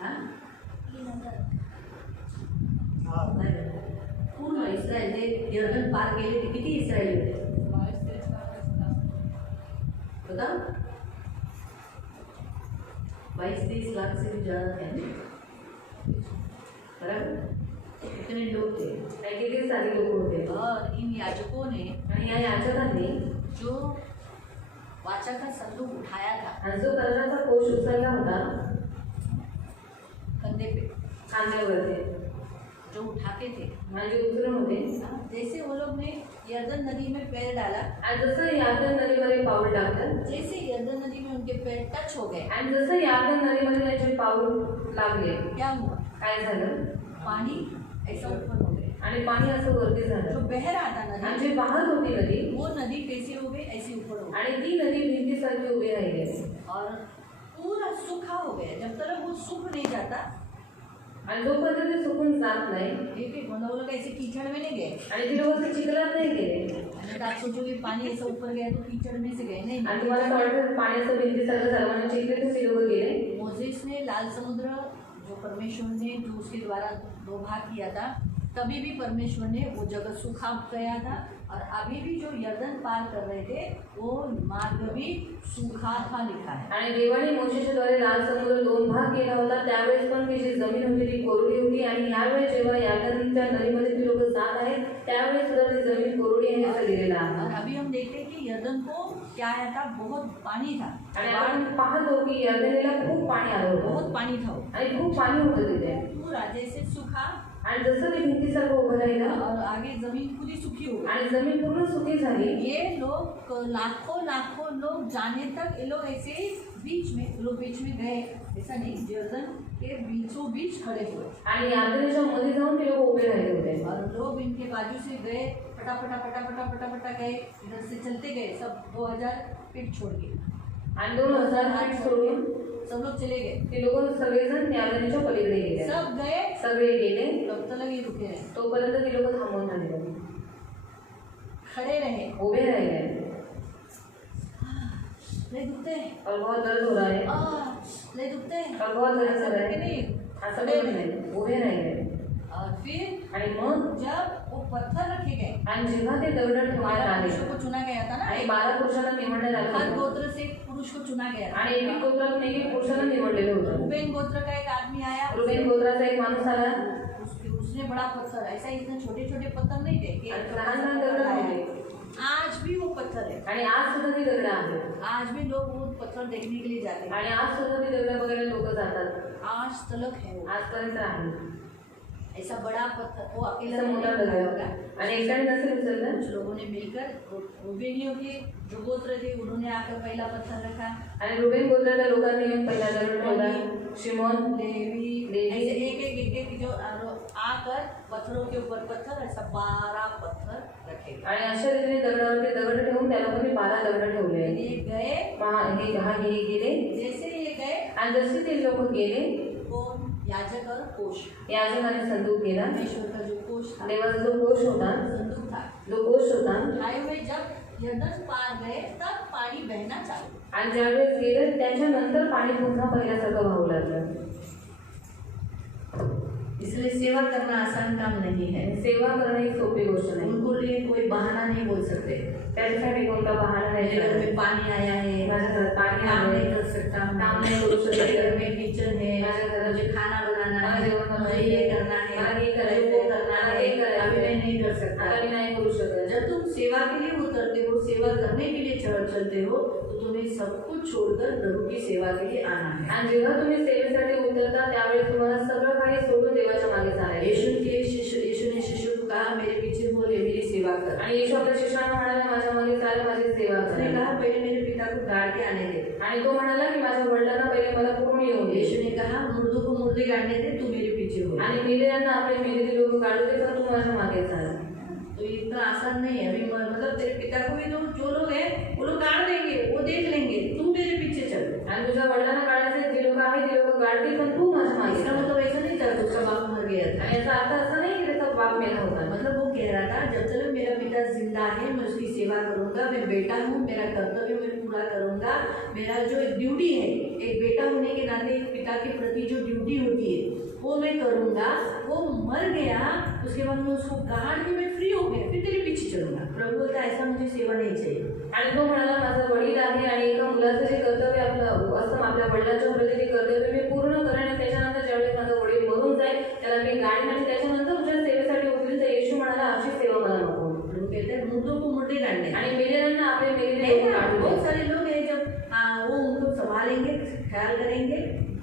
हाँ? पूर्ण इस्रायल ते यर्दन पार केले ते किती इस्रायली होते बता 22-23 लाख से भी ज़्यादा थे बराबर इतने लोग थे आणि किती सारी लोक होते और इन याजकों ने आणि या याचकांनी जो वाचा का संदूक उठाया था आणि जो कर्णाचा कोश उचलला होता कंधे पे खांद्यावरती जो उठाते थे म्हणजे उचलून होते जैसे वो लोग ने यर्दन नदी में पैर डाला आणि जसं यार्दन नदीमध्ये पाऊल टाकलं जैसे यर्दन नदी में उनके पैर टच हो गए आणि जसं यार्दन नदीमध्ये त्याचे पाऊल लागले क्या हुआ काय झालं पानी ऐसा ऊपर हो गया आणि पाणी असं वरती जो झालं बह रहा था आणि नदी जी वाहत होती नदी वो नदी कैसे हो गई ऐसे ऊपर हो गई आणि ती नदी भिंतीसारखी उभी राहिली और पूरा सूखा हो गया जब तक वो सूख नहीं जाता आणि जोपर्यंत ते सुकून जात नाही एक मतलब वो लोग ऐसे कीचड़ में नहीं गए। आणि ती लोक चिखलात नाही गेले तो आप सोचोगे पानी ऐसा ऊपर गया तो कीचड़ में से गए नहीं। आणि तुम्हाला असं वाटतं पाण्याचं भिंतीसारखं झालं म्हणजे चिखलीतून ती लोक गेले। मोसेस ने लाल समुद्र जो परमेश्वर ने जो उसके द्वारा 2 भाग किया था, तभी भी परमेश्वर ने वो जगह सूखा गया था और अभी भी जो यर्दन पार कर रहे थे वो मार्ग भी सूखा था लिखा है। आणि देवाने मोशेच्या द्वारे लाल समुद्र 2 भाग केला होता, त्यावेळेस पण ती जी जमीन होती ती कोरडी होती आणि यावेळेस जेव्हा यार्दनच्या नदीमध्ये ती लोक जात आहेत त्यावेळेस सुद्धा ती जमीन कोरडी आहे असं लिहिलेलं आहे। और अभी हम देखते हैं कि यर्दन को क्या आया था, बहुत पानी था आणि आपण पाहतो की यर्दनीला खूप पाणी आलं होतं बहुत पानी था वो। आणि खूप पाणी होतं तिथे पूरा जैसे सूखा आणि जसं ते भिंतीसारखं उभं राहिलं और आगे जमीन पूरी सूखी हो गई। आणि जमीन पूर्ण सुकी झाली। ये लोग लाखों लोग जाने तक ये लोग ऐसे ही बीच में गए, ऐसा नहीं, यर्दन के बीचों बीच खड़े हुए आणि यार्दनीच्या मध्ये जाऊन ते लोक उभे राहिले होते और लोग इनके बाजू से गए, फटाफटा गए, इधर से चलते गए सब 2000 फीट छोड़ के आणि 2000 फीट सोडून सब लोग चले गए। ते लोक सगळेजण यार्दनीच्या पलीकडे गेले, सब गए, सगळे गेले, तब तक ही रुके रहे, तोपर्यंत ते लोक थांबून राहिले, खड़े रहे, उभे राहिले। ले दुखते हैं और बहुत दर्द हो रहा है, ले दुखते हैं और बहुत दर्द ऐसा हो रहा करके है, नहीं, असं काही नाही, उभे राहिले। और फिर आणि मग जब वो पत्थर रखे गए, आणि जेव्हा ते दगड ठेवण्यात 12 आले पुरुषों को चुना गया था ना, आणि 12 पुरुषांना निवडण्यात आलं हर होतं गोत्र से एक पुरुष को चुना गया था। आणि एक गोत्रातून एक पुरुषाला निवडलेलं होतं। रूबेन गोत्र का एक आदमी आया, रुबेन गोत्राचा एक माणूस आला उसने बड़ा पत्थर, ऐसा इतने छोटे पत्थर नहीं थे कि आणि लहान दगड होते आज भी वो पत्थर है, आणि आज सुद्धा ती दगड आहेत आज भी लोग वो पत्थर देखने के लिए जाते हैं, आणि आज सुद्धा ती दगड बघायला लोक जातात, आज तलक है वो, आजपर्यंत आहे। ऐसा बड़ा पत्थर वो अकेला असं मोठा नहीं दगड होगा। आणि एकाने नसेल उचललं, कुछ लोगों ने मिलकर रूबेनियों के जो गोत्र थे उन्होंने आकर पहला पत्थर रखा, आणि रुबेन गोत्राच्या लोकांनी येऊन पहिला दगड ठेवला, शिमोन, लेवी ऐसे एक जो आकर पत्थरों के ऊपर पत्थर, ऐसा 12 पत्थर रखे आणि अशा रीतीने दगडावरती दगड ठेवून त्या लोकांनी 12 दगड ठेवले। ये गए, हे गेले, जैसे ये गए आणि जसे ते लोक गेले कौन, याजक और कोष, याजकाने संदूक गेला, परमेश्वर का जो कोष था, देवाचा जो कोष होता, संदूक था, जो कोष होता, हाईवे जब यर्दन पार गए तब पानी बहना चालू, आणि ज्यावेळेस गेले त्याच्यानंतर पाणी पुन्हा पहिल्यासारखं वाहू लागलं। इसलिए सेवा करना आसान काम नहीं है, सेवा करणं ही सोपी गोष्ट नाही, उनको लिए कोई बहाना नहीं बोल सकते, त्याच्यासाठी कोणता बहाणा नाही मेरे घर करायचा। में पानी आया है, माझ्या घरात पाणी काम आलंय, नहीं कर सकता हूँ, काम नहीं करू शकत, मेरे घर में किचन है, माझ्या घरात मुझे खाना बनाना मला है, जेवण मुझे बनवायचं ये आहे, करना है, मला हे मुझे करायचं वो आहे, करना मला है, हे करायचं अभी मैं आहे, नहीं कर सकता। आता मी नाही करू शकत। जब तुम सेवा के लिए उतरते हो, सेवा करने के लिए चलते हो, तो तुम्हें सब कुछ छोड़कर प्रभु की सेवा के लिए आना है। आणि जेव्हा तुम्ही सेवेसाठी उतरता त्यावेळेस तुम्हाला सगळं काही सोडून देवाच्या मागे चालायचं। यीशु ने शिष्यों को कहा मेरे पीछे हो ले, मेरी सेवा कर, आणि येशू आपल्या शिष्याला म्हणाला माझ्या मागे चाल, माझी सेवा उसने कर। कहा पहले मेरे पिता को गाड़ के आने दे, आणि तो म्हणाला की माझ्या वडिलांना पहिले मला पूर्ण येऊन दे, यीशु ने कहा मुर्दों को मुर्दे गाड़ने दे, तू मेरे पीछे हो। आणि मेलेल्यांना आपले मेलेले लोक काढू दे, पण तू माझ्या मागे चाल। तो ये इतना आसान नहीं है, अभी मतलब तेरे पिता को भी जो लोग हैं वो लोग गाड़ देंगे, वो देख लेंगे, तू मेरे पीछे चल। आणि तुझ्या वडिलांना काढायचे जे लोक आहेत ते लोक काढतील, पण तू माझ्या मागे इसका चाल। मतलब ऐसा नहीं था कि उसका बाप मर गया था, आणि याचा अर्थ असा नाही की त्याचा बाप मेला होता, मतलब वो कह रहा था जब तक मेरा पिता जिंदा है मैं उसकी सेवा करूंगा, मैं बेटा हूँ, मेरा कर्तव्य मैं पूरा करूंगा, मेरा जो ड्यूटी है एक बेटा होने के नाते एक पिता के प्रति जो ड्यूटी होती है वो मैं करूंगा। वो मर गया, उसके बाद मैं उसको गाड़ के मैं फ्री हो गया, फिर तेरे पीछे चलूंगा। प्रभु बोलता ऐसा मुझे सेवा नहीं चाहिए। आणि तो म्हणाला माझा वडील आहे आणि एका मुलाचं जे कर्तव्य आपलं असतं आपल्या वडिलांच्या प्रती ते कर्तव्य मी पूर्ण करेन, आणि त्याच्यानंतर ज्यावेळेस माझा वडील मरून जाईल त्याला मी गाडीन आणि त्याच्यानंतर तुझ्या सेवेसाठी उठेल। तर येशू म्हणाला अशी सेवा मला नको। प्रभु कहते हैं मुर्दों को मुर्दे गाड़ने, आणि मेलेल्यांना आपले मेलेले नहीं लोक ना, काढू बहुत दे। सारे लोग हैं जब वो उनको संभालेंगे, ख्याल करेंगे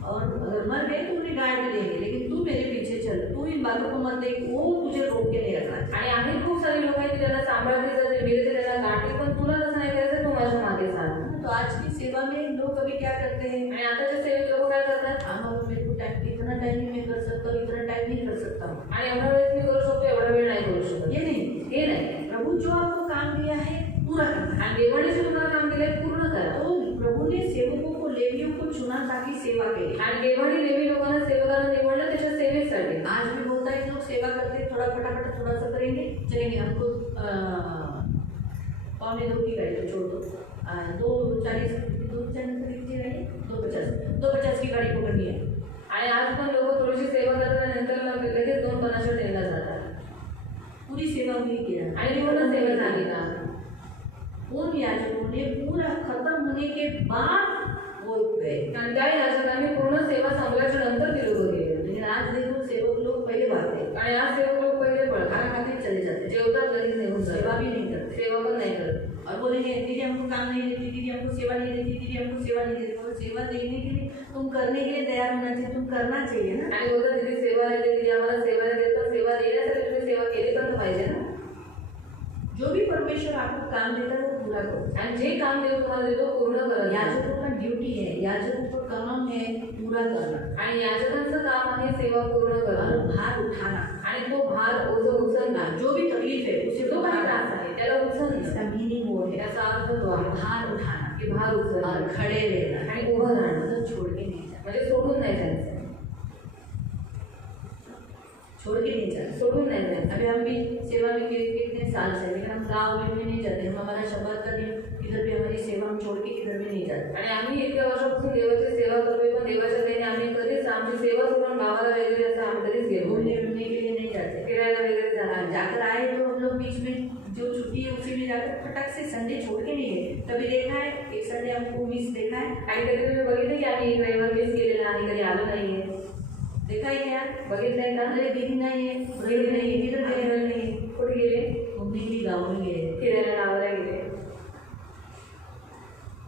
और अगर मर गए तो उन्हें गाड़ भी देंगे, लेकिन तू मेरे पीछे चल, तू इन बातों को मत देख, वो तुझे रोक के नहीं रखना। आणि आहेत खूप सारे लोक आहेत त्याला सांभाळते जाते, मेलेले त्याला गाठी, पण तुला तसं नाही करायचं, तू माझ्या मागे चाल। तो आज की सेवा में लोग अभी क्या करते हैं, आणि आताच्या सेवेत लोक काय करतात, हाँ मेरे को इतना टाइम नहीं मैं कर सकता, इतना टाइम नहीं कर सकता हूँ, आणि एवढा वेळेस मी करू शकतो, एवढा वेळ नाही करू शकत। ये नहीं, हे नाही, प्रभु जो आपको काम दिया है पूरा करना। आणि देवाने जे तुम्हाला काम दिलंय पूर्ण करा। तो प्रभु ने सेवकों को, लेवियों को चुना ताकि सेवा के लिए, आणि देवाने लेवी लोकांना सेवकांना निवडलं त्याच्या सेवेसाठी। सेवेसाठी. आज भी बोलता है लोग सेवा करते थोड़ा फटाफट थोड़ा सा करेंगे चलेंगे, हमको 2:45 की गाड़ी तो छोड़ दो, 2:40 की गाड़ी 2:50 की गाड़ी पकड़नी है. आणि आज पण लोक थोडीशी सेवा करतात नंतर लगेच 2:50 ट्रेनला जातात. पूरी सेवा हुई क्या? आणि पूर्ण सेवा झाली का? उन याजकों ने पूरा खत्म होने के बाद वो गए. कारण त्या याजकांनी पूर्ण सेवा संपल्याच्या नंतर ते लोक गेले. लेकिन आज देखो सेवक लोग पहले भागते आणि आज सेवक लोक पहिले पळतात, खाना खाते चले जाते, जेवतात घरी निघून सेवा जातात, भी नहीं करते. सेवा पण नाही करत. और बोलेंगे दीदी हमको काम नहीं देती, दीदी हमको सेवा नहीं देती, दीदी हमको सेवा नहीं देती. और सेवा देने के लिए तुम करने के लिए तैयार होना चाहिए, तुम करना चाहिए ना. आणि बोलतात दीदी सेवा नाही देत, दीदी आम्हाला सेवा नाही देत, पण सेवा देण्यासाठी तुम्ही सेवा केली पण पाहिजे ना. जो भी परमेश्वर आपको काम देता है वो पूरा करो. आणि जे काम देव तुम्हाला देतो पूर्ण करा. याजकों का ड्यूटी है, याजकों का काम है पूरा करना आणि याजकांचं काम आहे सेवा पूर्ण और करणं भार उठाना. आणि तो भार ओझं उचलणं. जो भी तकलीफ है उसे जो काही उठाना. त्रास आहे त्याला उचलणं. इसका मीनिंग वो है याचा अर्थ तो आहे भार उठाना की भार और उचलणं खड़े रहना आणि उभं राहणं, मतलब छोड़ के नहीं जाना. म्हणजे सोडून नाही जायचं, छोड़ के नहीं जाना. सोडून नाही जायचं. अभी हम भी सेवा में कितने साल से, लेकिन हम गाँव में भी नहीं जाते. हम हमारा शब्द का दिन किधर भी हमारी सेवा हम छोड़ के किधर भी नहीं जाते. आणि आम्ही इतक्या वर्षापासून देवाची सेवा करतोय, पण देवाच्या काही आम्ही कधीच आमची सेवा सोडून गावाला वगैरे असं आम्ही कधीच गेलो घूमने नाही. उमने के लिए नहीं जाते. फिरायला वगैरे जाणार. जाकर आए तो हम लोग बीच में जो छुट्टी है उसी में जाकर फटक से संडे छोड़ के नहीं गए. कभी देखा है एक संडे हमको मिस देखा है? आणि कधी तुम्ही बघितले की आम्ही एक रविवार मिस केलेला आणि कधी आलो नाहीये? देखा है क्या? बघितलंय का? अरे दीदी नहीं है, दीदी नहीं है, किधर गए? आलो नाही. कुठे गेले? घूमने के लिए गाँव में गए. फिरायला गावाला गेले.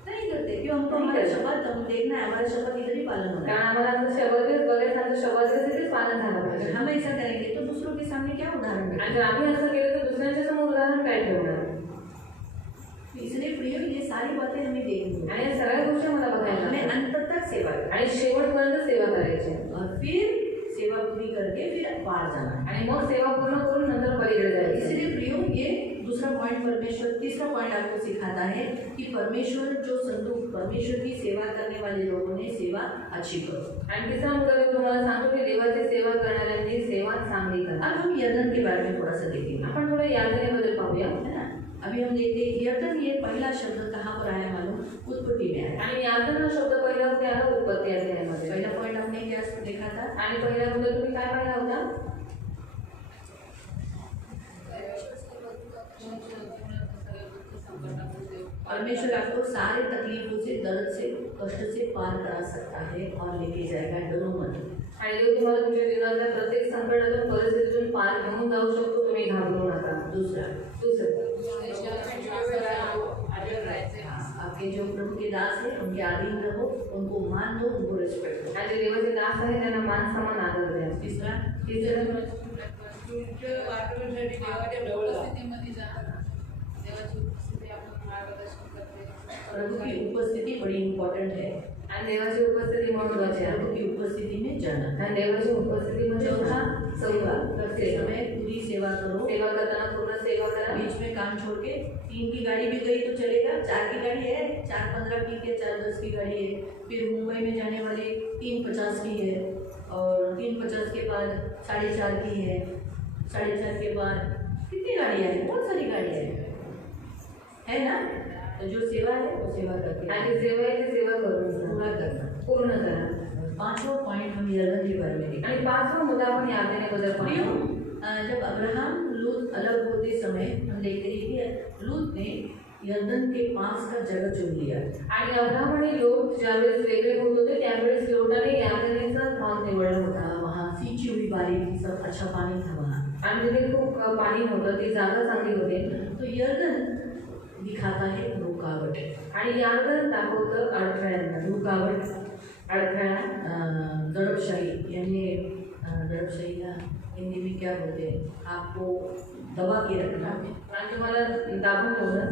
नहीं करते क्यों? हमको हमारा शब्द हम देखना है, हमारा शब्द इधर ही पालन होना कारण आम्हाला आमचं शब्द बघायचं, आमचं शब्दाचंच पालन झालं है. पाहिजे. अगर हम ऐसा करेंगे तो दूसरों के सामने क्या उदाहरण देंगे? आणि जर आम्ही असं केलं तर दुसऱ्यांच्या समोर उदाहरण काय ठेवणार? इसलिए प्रिय ये सारी बातें हमें देखनी है. आणि या सगळ्या गोष्टी मला बघायला हमें लागतात. अंत तक सेवा करनी आणि शेवटपर्यंत सेवा करायची और फिर सेवा पूरी करके फिर पार जाना. आणि मग सेवा पूर्ण करून नंतर पलीकडे जायचं. इसलिए प्रियो ये दूसरा पॉइंट परमेश्वर, तीसरा पॉइंट आपको सिखाता है कि परमेश्वर जो संतुष्ट, परमेश्वर की सेवा करने वाले लोगों ने सेवा अच्छी करो. आणि तिसरा मुद्दा मी तुम्हाला सांगतो की देवाची सेवा करणाऱ्यांनी सेवा चांगली करा. अब हम यर्दन के बारे में थोड़ा सा देखेंगे, आपण थोडं यादनेबद्दल पाहूया. है ना. अभी हम देखते हैं यर्दन, ये पहला शब्द कहाँ पर आया मालूम? उत्पत्ति में आया. आणि यादन हा शब्द पहिला कुठे आला? उत्पत्ती अध्यायामध्ये. पहला पॉइंट हमने क्या देखा था? आणि पहिला मुद्दा तुम्ही काय पाहिला होता? परमेश्वर आपको सारे तकलीफों से, दर्द से, कष्ट से पार करा सकता है और लेके जाएगा. डरो मत. आणि देव तुम्हाला तुमच्या जीवनातल्या प्रत्येक संकटातून, परिस्थितीतून पार घेऊन जाऊ शकतो. तुम्ही घाबरू नका. दुसरं आपके जो प्रभु के दास है उनके अधीन रहो, उनको मान दो, उनको रिस्पेक्ट दो. आणि जे देवाचे दास आहे त्यांना मान समान आदर द्या. तीसरा प्रभु की उपस्थिति बड़ी इम्पोर्टेंट है. आणि देवाची उपस्थिती महत्वाची आहे. प्रभु की उपस्थिति में जाना. आणि देवाची उपस्थितीमध्ये चौथा सेवा करते सेवा समय पूरी सेवा करो. सेवा करताना पूर्ण सेवा करा. बीच में काम छोड़ के 3 की गाड़ी भी गई तो चलेगा, 4 की गाड़ी है, 4:15 की है, 4:10 की गाड़ी है. फिर मुंबई में जाने वाली 3:50 की है और 3:50 के बाद 4:30 की है, 4:30 के बाद कितनी गाड़ियाँ हैं? बहुत सारी गाड़ियाँ हैं, है ना. तो जो सेवा है वो सेवा करके आणि सेवा आहे ती सेवा करून पूरा करना. पूर्ण करा. 5वां पॉइंट हम यर्दन के बारे में देखें. आणि 5वा मुद्दा आपण यादनेबद्दल प्रियो, पाहूया. जब अब्राहम लूत अलग होते समय हम देखते हैं कि लूत ने यर्दन के पास का जगह चुन लिया. आणि अब्राहम आणि लोट ज्यावेळेस वेगळे होत होते त्यावेळेस लोटाने यादनेचा भाग निवडला होता. वहाँ सींची हुई बारी थी, सब अच्छा पानी था वहाँ. आणि तिथे खूप पाणी होतं, ती जागा चांगली होती. तो यर्दन दिखाता है रुकावट. आणि यादन दाखवतं अडथळ्यांना. रुकावट, अडथळा, दड़बशाही, यानी दड़बशाही का हिंदी में क्या बोलते हैं? आपको दबा के रखना, आणि तुम्हाला दाबून ठेवणं,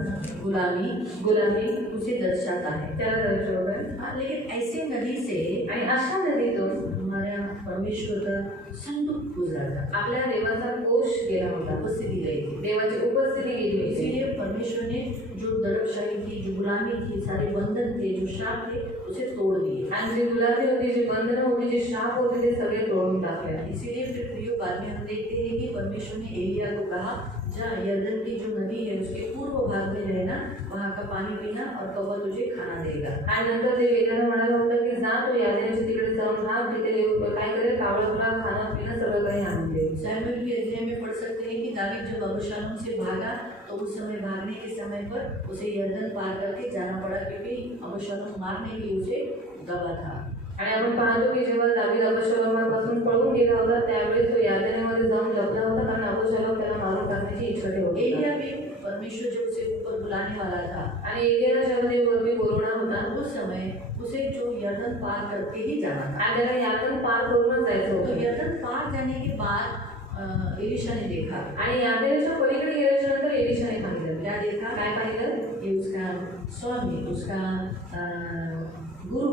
गुलामी उसे दर्शाता है. त्याला दर्शवतं. लेकिन ऐसे नदी से आणि अशा नदीतून हमारा परमेश्वर का संदूक गुजरा था. आपल्या देवाचा कोश गेला होता. उपस्थिति गई थी. देवाची उपस्थिती गेली होती. इसीलिए परमेश्वर ने जो जो दरकशाही थी, जो गुलामी थी, सारे बंधन थे, जो श्राप थे, उसे तोड़ दिए। आणि जी गुलामी होती, जी बंधनं होती, जे शाप होते, ते सगळे तोडून टाकले. इसीलिए फिर प्रियो बाद में हम देखते हैं कि परमेश्वर ने एलिया को कहा, जा यरदन की जो नदी है उसके पूर्व भाग में रहना, वहाँ का पानी पीना और कौवा तुझे खाना देगा. आणि नंतर ते वेदाला म्हणाला होता की जा तू यादनेच्या तिकडे जाऊन राहा, तिथे काय करेल, कावळं तुला खाणं पिणं सगळं काही आणून देईल. सैमुएल की अध्याय में पढ़ सकते हैं कि दावीद जब अबशालोम से भागा तो उस समय भागने के समय पर उसे यरदन पार करके जाना पड़ा, क्योंकि अबशालोम मारने के लिए उसे दबा था. आणि आपण पाहतो की जेव्हा दावीद अबशालोमापासून पळून गेला होता त्यावेळेस तो यादनेमध्ये जाऊन लपला होता, कारण अबशालोम त्याला मारून टाकण्याची इच्छा ठेवत होता. एलिया भी परमेश्वर जब उसे ऊपर बुलाने वाला था, आणि एलियाला जेव्हा ते वरती बोलवणार होता उस समय उसे जो यरदन पार करके ही जाना था. आणि त्याला यातून पार करूनच जायचं तो होतं. यरदन पार जाने के बाद एलिशा ने देखा. आणि यादनेच्या पलीकडे गेल्याच्या नंतर एलिशाने पाहिलं. क्या देखा? काय पाहिलं? कि उसका स्वामी, उसका गुरु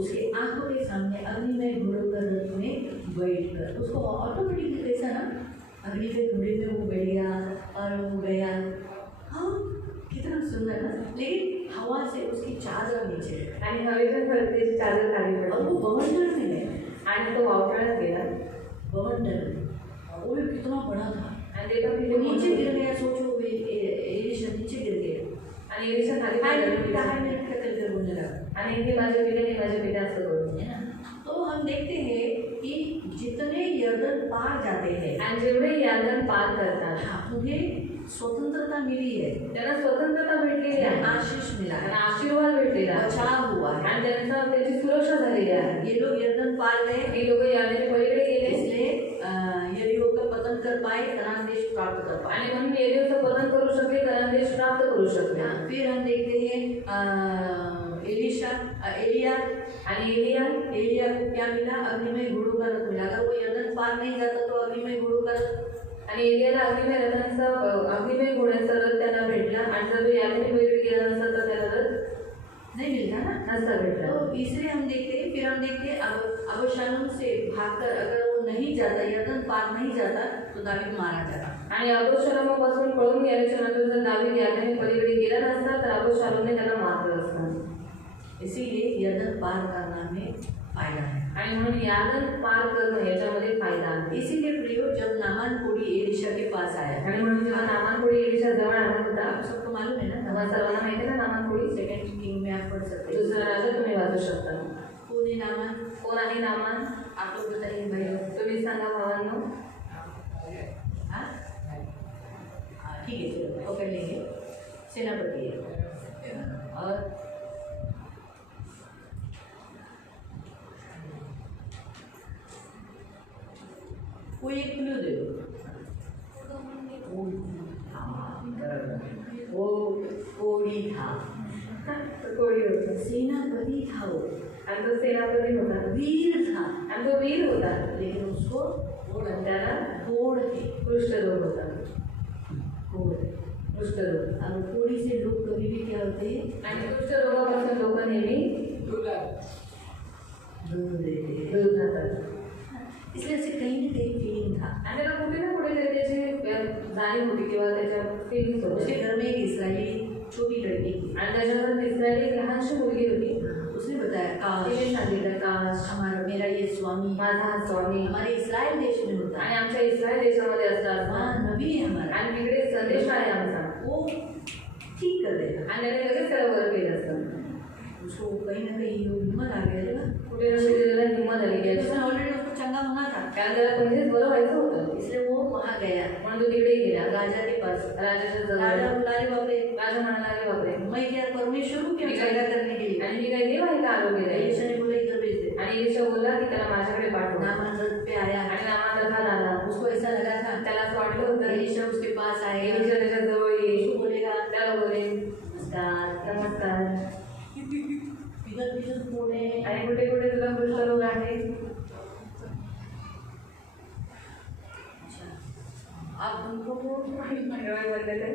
उसके आंखों के सामने अग्नि में घोड़ों रथ में बैठकर, उसको ऑटोमेटिकली कैसा ना अग्नि के घोड़े में वो बैठ गया और वो गया. हाँ, कितना सुंदर ना. लेकिन हवा से उसकी चादर नीचे आणि हवेच्या फडकेची चादर खाली और पडली वो बवंडर में है. आणि तो वावटाळत गेला. बवंडर में वो भी कितना बड़ा था. आणि ते पण वो तिथे नीचे गिर गया. सोचो एलिशा नीचे गिर गया. आणि एलिशा खाली हाय पडला. मिनट का करके बोलने लगा. आणि हे माझे पिते असं करू. है ना. तो हम देखते हैं कि जितने यरदन पार जाते हैं, आणि जेवढे यादन पार करतात हाँ, उन्हें स्वतंत्रता मिली है, त्यांना स्वतंत्रता भेटलेली आहे, आशीष मिला त्यांना है, आशीर्वाद भेटलेला आहे बचाव हुआ है. आणि त्यांची सुरक्षा झालेली आहे. ये लोग यरदन पार गए, हे लोक यादनेच्या पलीकडे गेले इसलिए यरीहो का पतन कर पाए, कनान देश प्राप्त कर पाए. आणि म्हणून एलियाचं पतन करू शकले, कनान देश प्राप्त करू शकले. हाँ, फिर हम देखते हैं एलिया. आणि एलिया को क्या मिला? अग्निमय घोड़ों का रथ मिला. अगर वो यरदन पार नहीं जाता तो अग्निमय घोड़ों का रथ, आणि एलियाला अग्निमय घोड्यांचा रथ त्यांना भेटला. आणि जर तो यादने पलीकडे गेला नसता तर त्याला रथ नहीं मिलता ना. नसता भेटला. तो इसलिए हम देखते हैं, फिर हम देखते हैं अबशालोम से भागकर अगर वो नहीं जाता, यरदन पार नहीं जाता तो दावीद मारा जाता. आणि अबशालोमापासून पळून गेल्याच्या नंतर जर दावीद यादने पलीकडे गेला नसता तर अबशालोमने त्याला मारलं असतं. इसीलिए यरदन पार करना में फायदा है. आणि म्हणून यादन पार करणं याच्यामध्ये फायदा आहे. इसीलिए प्रियो जब नामान कोढ़ी एलिशा के पास आया, आणि म्हणून जेव्हा नामानकोडी एलिशा जवळ आला होता, आप सबको मालूम है ना, तेव्हा सर्वांना माहिती आहे ना नामानकोडी. सेकंड किंग में आप पढ़ सकते हैं. दुसरा राजा तुम्ही वाचू शकता. कौन है नामान? कोण आहे नामान? आप लोग बताइए भाई. तुम्ही सांगा भावांनो. हाँ, ठीक है, चलो पकड़ लेंगे. सेनापति है. और कोई एक क्लू दे दो. वो कोढ़ी था, कोडी होता. सेनापति था वो, आणि तो सेनापती होता, वीर था, आणि तो वीर होता. लेकिन उसको त्याला कोढ़ थे. कुष्ठरोग होता. कोढ़. कुष्ठरोग. और कोढ़ी से लोग कभी भी क्या होते हैं? आणि कुष्ठरोगापासून लोक नेहमी दूर देते हैं. दूर जातात. इसलिए उसे कहीं ना कहीं फीलिंग था. आणि त्याला कुठे ना कुठे त्याची जाणीव होती किंवा त्याच्या फिलिंग्स उसके होते. घर में एक इसराइली छोटी लड़की थी. आणि त्याच्यावर इस्रायली एक लहानशी मुलगी होती. उसने बताया, काश तिने सांगितलं काश मेरा ये स्वामी माझा हा स्वामी हमारे इस्राइल देश में होता आणि है. आमच्या इस्रायल देशामध्ये असतात वहाँ नबी है हमारा, आणि तिकडे संदेश आहे आमचा. वो ठीक कर देगा. आणि त्याने लगेच त्याला वर केलं असतं. उसको कहीं ना कहीं हिम्मत आ गया था. कुठे ना कुठे त्याला हिंमत आली की उसने ऑलरेडी उसको चंगा होना था, कारण त्याला पहिलेच बरं व्हायचं होतं. इसलिए वो वहाँ गया म्हणून तो तिकडे गेला राजा के पास. राजाच्या जवळ. राजा बोला, अरे बाप रे, राजा म्हणाला अरे बापरे, मैं क्या परमेश्वर हूँ क्या चंगा करने के लिए? आणि मी काय देव आहे का आरोग्य एलिशा द्यायला? ने बोला, इधर भेज दे. आणि एलिशा बोलला की त्याला माझ्याकडे पाठव. नामान रथ पे आया. आणि नामान रथात आला. उसको ऐसा लगा था त्याला असं वाटलं होतं एलिशा उसके पास आएगा, एलिशा त्याच्या जवळ येईल. उसको बोलेगा, त्याला बोलेल नमस्कार. नमस्कार. बिगल कोण आहे? आणि कुठे कुठे तुला कुष्ठरोग आहे? आप उनको डोळे बंद कर.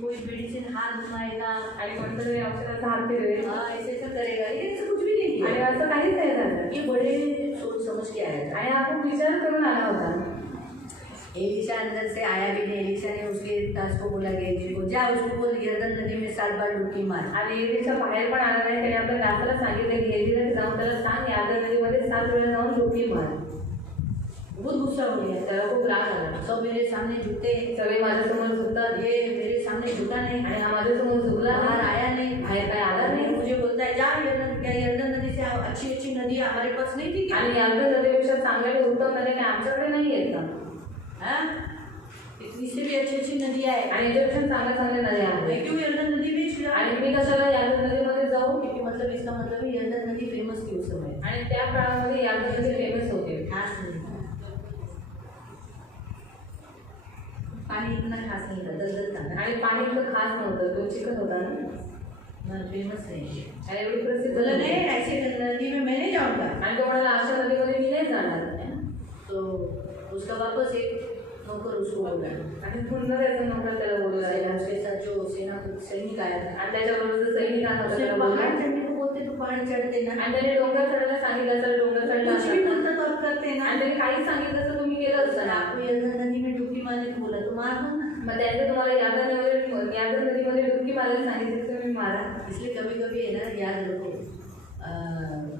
कोई मेडिसिन हाथ घुमाएगा, आणि कोणतं तरी औषधाचा हात फिरवेल. ऐसे ऐसा करेगा, लेकिन ऐसा कुछ भी नहीं आणि किया. असं काहीच नाही झालं. ये बड़े सोच समझ के आया था. आणि आपण विचार करून आला होता. एलिशा अंदर से आया भी नहीं। एलिशा ने उसके दास को बोला गेहजी को, जा उसको बोल यरदन नदी में 7 बार डुबकी मार। आणि एलिशा बाहेर पण आला नाही, त्याने आपल्या दासाला सांगितलं गेहजीला जाऊन त्याला सांग यार्दन नदीमध्ये 7 वेळा जाऊन डुबकी मार. बहुत गुस्सा हो गया, त्याला खूप राग आला. सब मेरे सामने झुकते, सगळे माझ्यासमोर झुकतात, ये मेरे सामने झुका नहीं, आणि हा माझ्यासमोर झुकला बाहर आया नहीं, बाहेर काय आला नाही. मुझे बोलता है जा यरदन नदी से अच्छी अच्छी नदी हमारे पास नहीं थी क्या? आणि यार्दन नदीपेक्षा चांगले उत्तम नदी काय आमच्याकडे नाही आहेत का? हाँ? इससे भी अच्छी अच्छी नदियाँ है, आणि याच्यापेक्षा चांगल्या चांगल्या नद्या मैं आहेत. क्यों यरदन नदी में छिड़ा? आणि मी कशाला यार्दन नदीमध्ये जाऊ? क्योंकि मतलब इसका मतलब है यरदन नदी फेमस थी उस समय, आणि त्या काळामध्ये यार्दन नदी फेमस होते. खास नहीं था, पानी इतना खास नहीं था, दलदल था ना, आणि पाणी इतकं खास नव्हतं, तो चिकन होता ना, फेमस नहीं. आणि एवढी प्रसिद्ध बोला नदी. नहीं ऐसे नदी में मैं नहीं जाऊँगा. आणि तो म्हणाला अशा नदीमध्ये मी नाही जाणार. तो उसका वापस एक नौकर उसको बोला, आणि पुन्हा त्याचा नोकर त्याला बोलू लागला. उसके साथ जो सेना सैनिक आया था, आणि त्याच्याबरोबर जो सैनिक आला होता उसने त्याला बोलला. पहाड़ चढ़ने को बोलते तो पहाड़ चढ़ते ना, आणि त्याने डोंगर चढायला सांगितलं तर डोंगर चढला कुछ भी असता. बोलता तो आप करते ना. आणि त्याने काही सांगितलं तर तुम्ही केलं असतं ना. आपको यरदन नदी में डुबकी मारने को बोला तो मार दो ना. मग त्याने तुम्हाला यार्दन नदीमध्ये डुबकी मारायला सांगितलं तर तुम्ही मारा. इसलिए कभी कभी है ना याद रखो,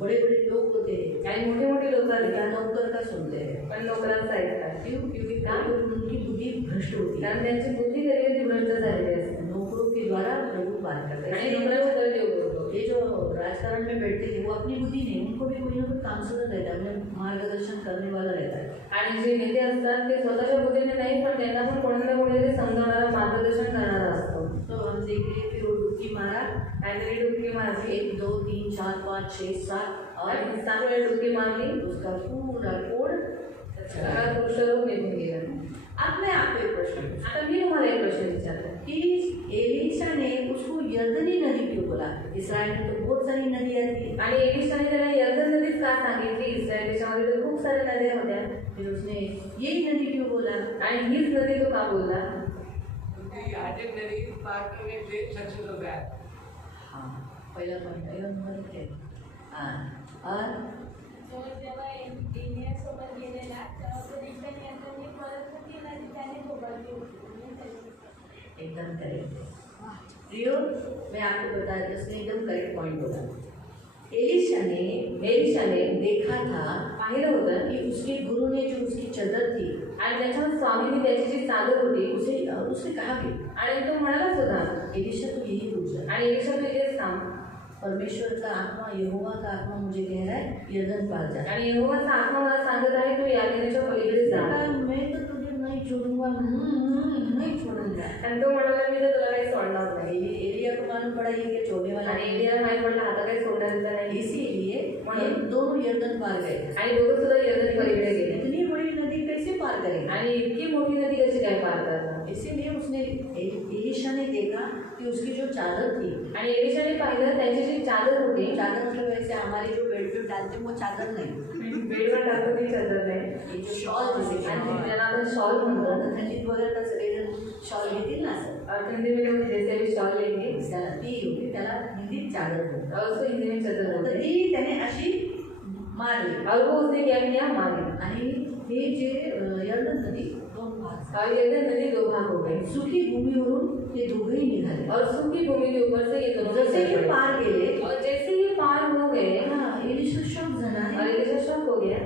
बड़े बड़े लोग होते हैं, आणि मोठे मोठे लोक आले या नौकर का सुनते हैं. पण नोकरांचं ऐकतात. क्यों? क्योंकि काम उनकी बुद्धि भ्रष्ट होती है, कारण त्यांची बुद्धी कधी कधी भ्रष्ट झालेली असते. नौकरों के द्वारा प्रभु बात करते आणि हैं. नोकरांच्या द्वारे देव बोलतो. ये जो राजकारण में बैठते थे वो अपनी बुद्धि नहीं, उनको भी कोई ना कोई काउंसलर रहता है, उन्हें मार्गदर्शन करने वाला रहता है. आणि जे नेते असतात ते स्वतःच्या बुद्धीने नाही, पण त्यांना पण कोणी ना कोणीतरी समजावणारा मार्गदर्शन करणारा असतो. तो हम देखिए फिर वो डुबकी मारा, काहीतरी डुबकी मारली 1 2 3 4 5 6 7 और आणि 7 वेळा डुबकी मारली. उसका पूरा कोड. सगळा पुरुषारोप निघून गेला. अब मैं आपको एक प्रश्न पूछूं आता मी तुम्हाला एक प्रश्न विचारते कि एलिशा ने उसको यरदनी नदी क्यों बोला? इस्राएल में तो बहुत सारी नदियाँ थी. आणि एलिशाने त्याला यरदन नदीच का सांगितली? इस्रायल देशामध्ये तर खूप साऱ्या नद्या होत्या. फिर उसने यही नदी क्यों बोला? आणि हीच नदी तो का बोलला? याजक नदी पार करने से सक्सेस हो गया. हाँ, पहला पॉइंट है. हाँ, और तो जेव्हा इंडियासोबत गेलेला तेव्हा तो रिटर्न येताना परत केला त्याने खोबरली होती. एकदम करेक्ट. प्रियो, मैं आपको बता दूं, उसने एकदम करेक्ट पॉइंट बोला. एलिशाने देखा था, पाहिलं होतं कि उसके गुरु ने जो उसकी चादर थी, आणि त्याच्यावर स्वामीने त्याची जी चादर होती उसने कहा भी, आणि तो म्हणाला सुद्धा. एलिशा तो यही पूछ रहा है, आणि एलिशा तू इथेच थांब. परमेश्वर का आत्मा, यहोवा का आत्मा मुझे कह रहा है यरदन पार जा. आणि यहोवाचा आत्मा मला सांगत आहे तू यार्दनीच्या पलीकडे जा. मैं तो तुझे नहीं छोड़ूंगा, नहीं छोड़ूंगा. आणि तो म्हणाला मी तर तुला काही सोडणार नाही. एलिया को मालूम पड़ा ये क्या छोड़ने वाला आणि नहीं. एलियाला माहित पडलं आता काही सोडण्याचं नाही. इसीलिए ये दोनों यरदन पार गए. आणि दोघं सुद्धा यरदनी पलीकडे गेले. इतनी बड़ी नदी कैसे पार करेंगे? आणि इतकी मोठी नदी कशी काय पार करतात? इसीलिए उसने एलिशा ने देखा कि उसकी जो चादर थी, आणि एलिशाने पाहिलं त्याची जी चादर होती, चादर मतलब वैसे हमारे जो बेड पे डालते हैं वो चादर नहीं, बेडवर टाकतो ती चादर नाही. ये जो शॉल जैसे आणि ज्याला आपण शॉल म्हणतो, थंडीत वगैरे तर सगळेजण शॉल घेतील ना सर, थंडीमध्ये जैसे भी शॉल लेंगे त्याला ती होती, त्याला हिंदीत चादर बोलतात. और उसको हिंदी में चादर तर बोलते हैं. ती त्याने अशी मारली. और वो उसने क्या किया? मारी. आणि हे जे यरदन नदी 2 भाग, और यरदन नदी 2 भाग हो गई. सुखी भूमीवरून हे दोघेही निघाले. और सूखी भूमि के ऊपर से ये दोनों जसे चल हे पड़े. पार गेले, और जैसे ही पार हो गए, हा एलिशा शॉक झाला. और एलिशा शॉक हो गया.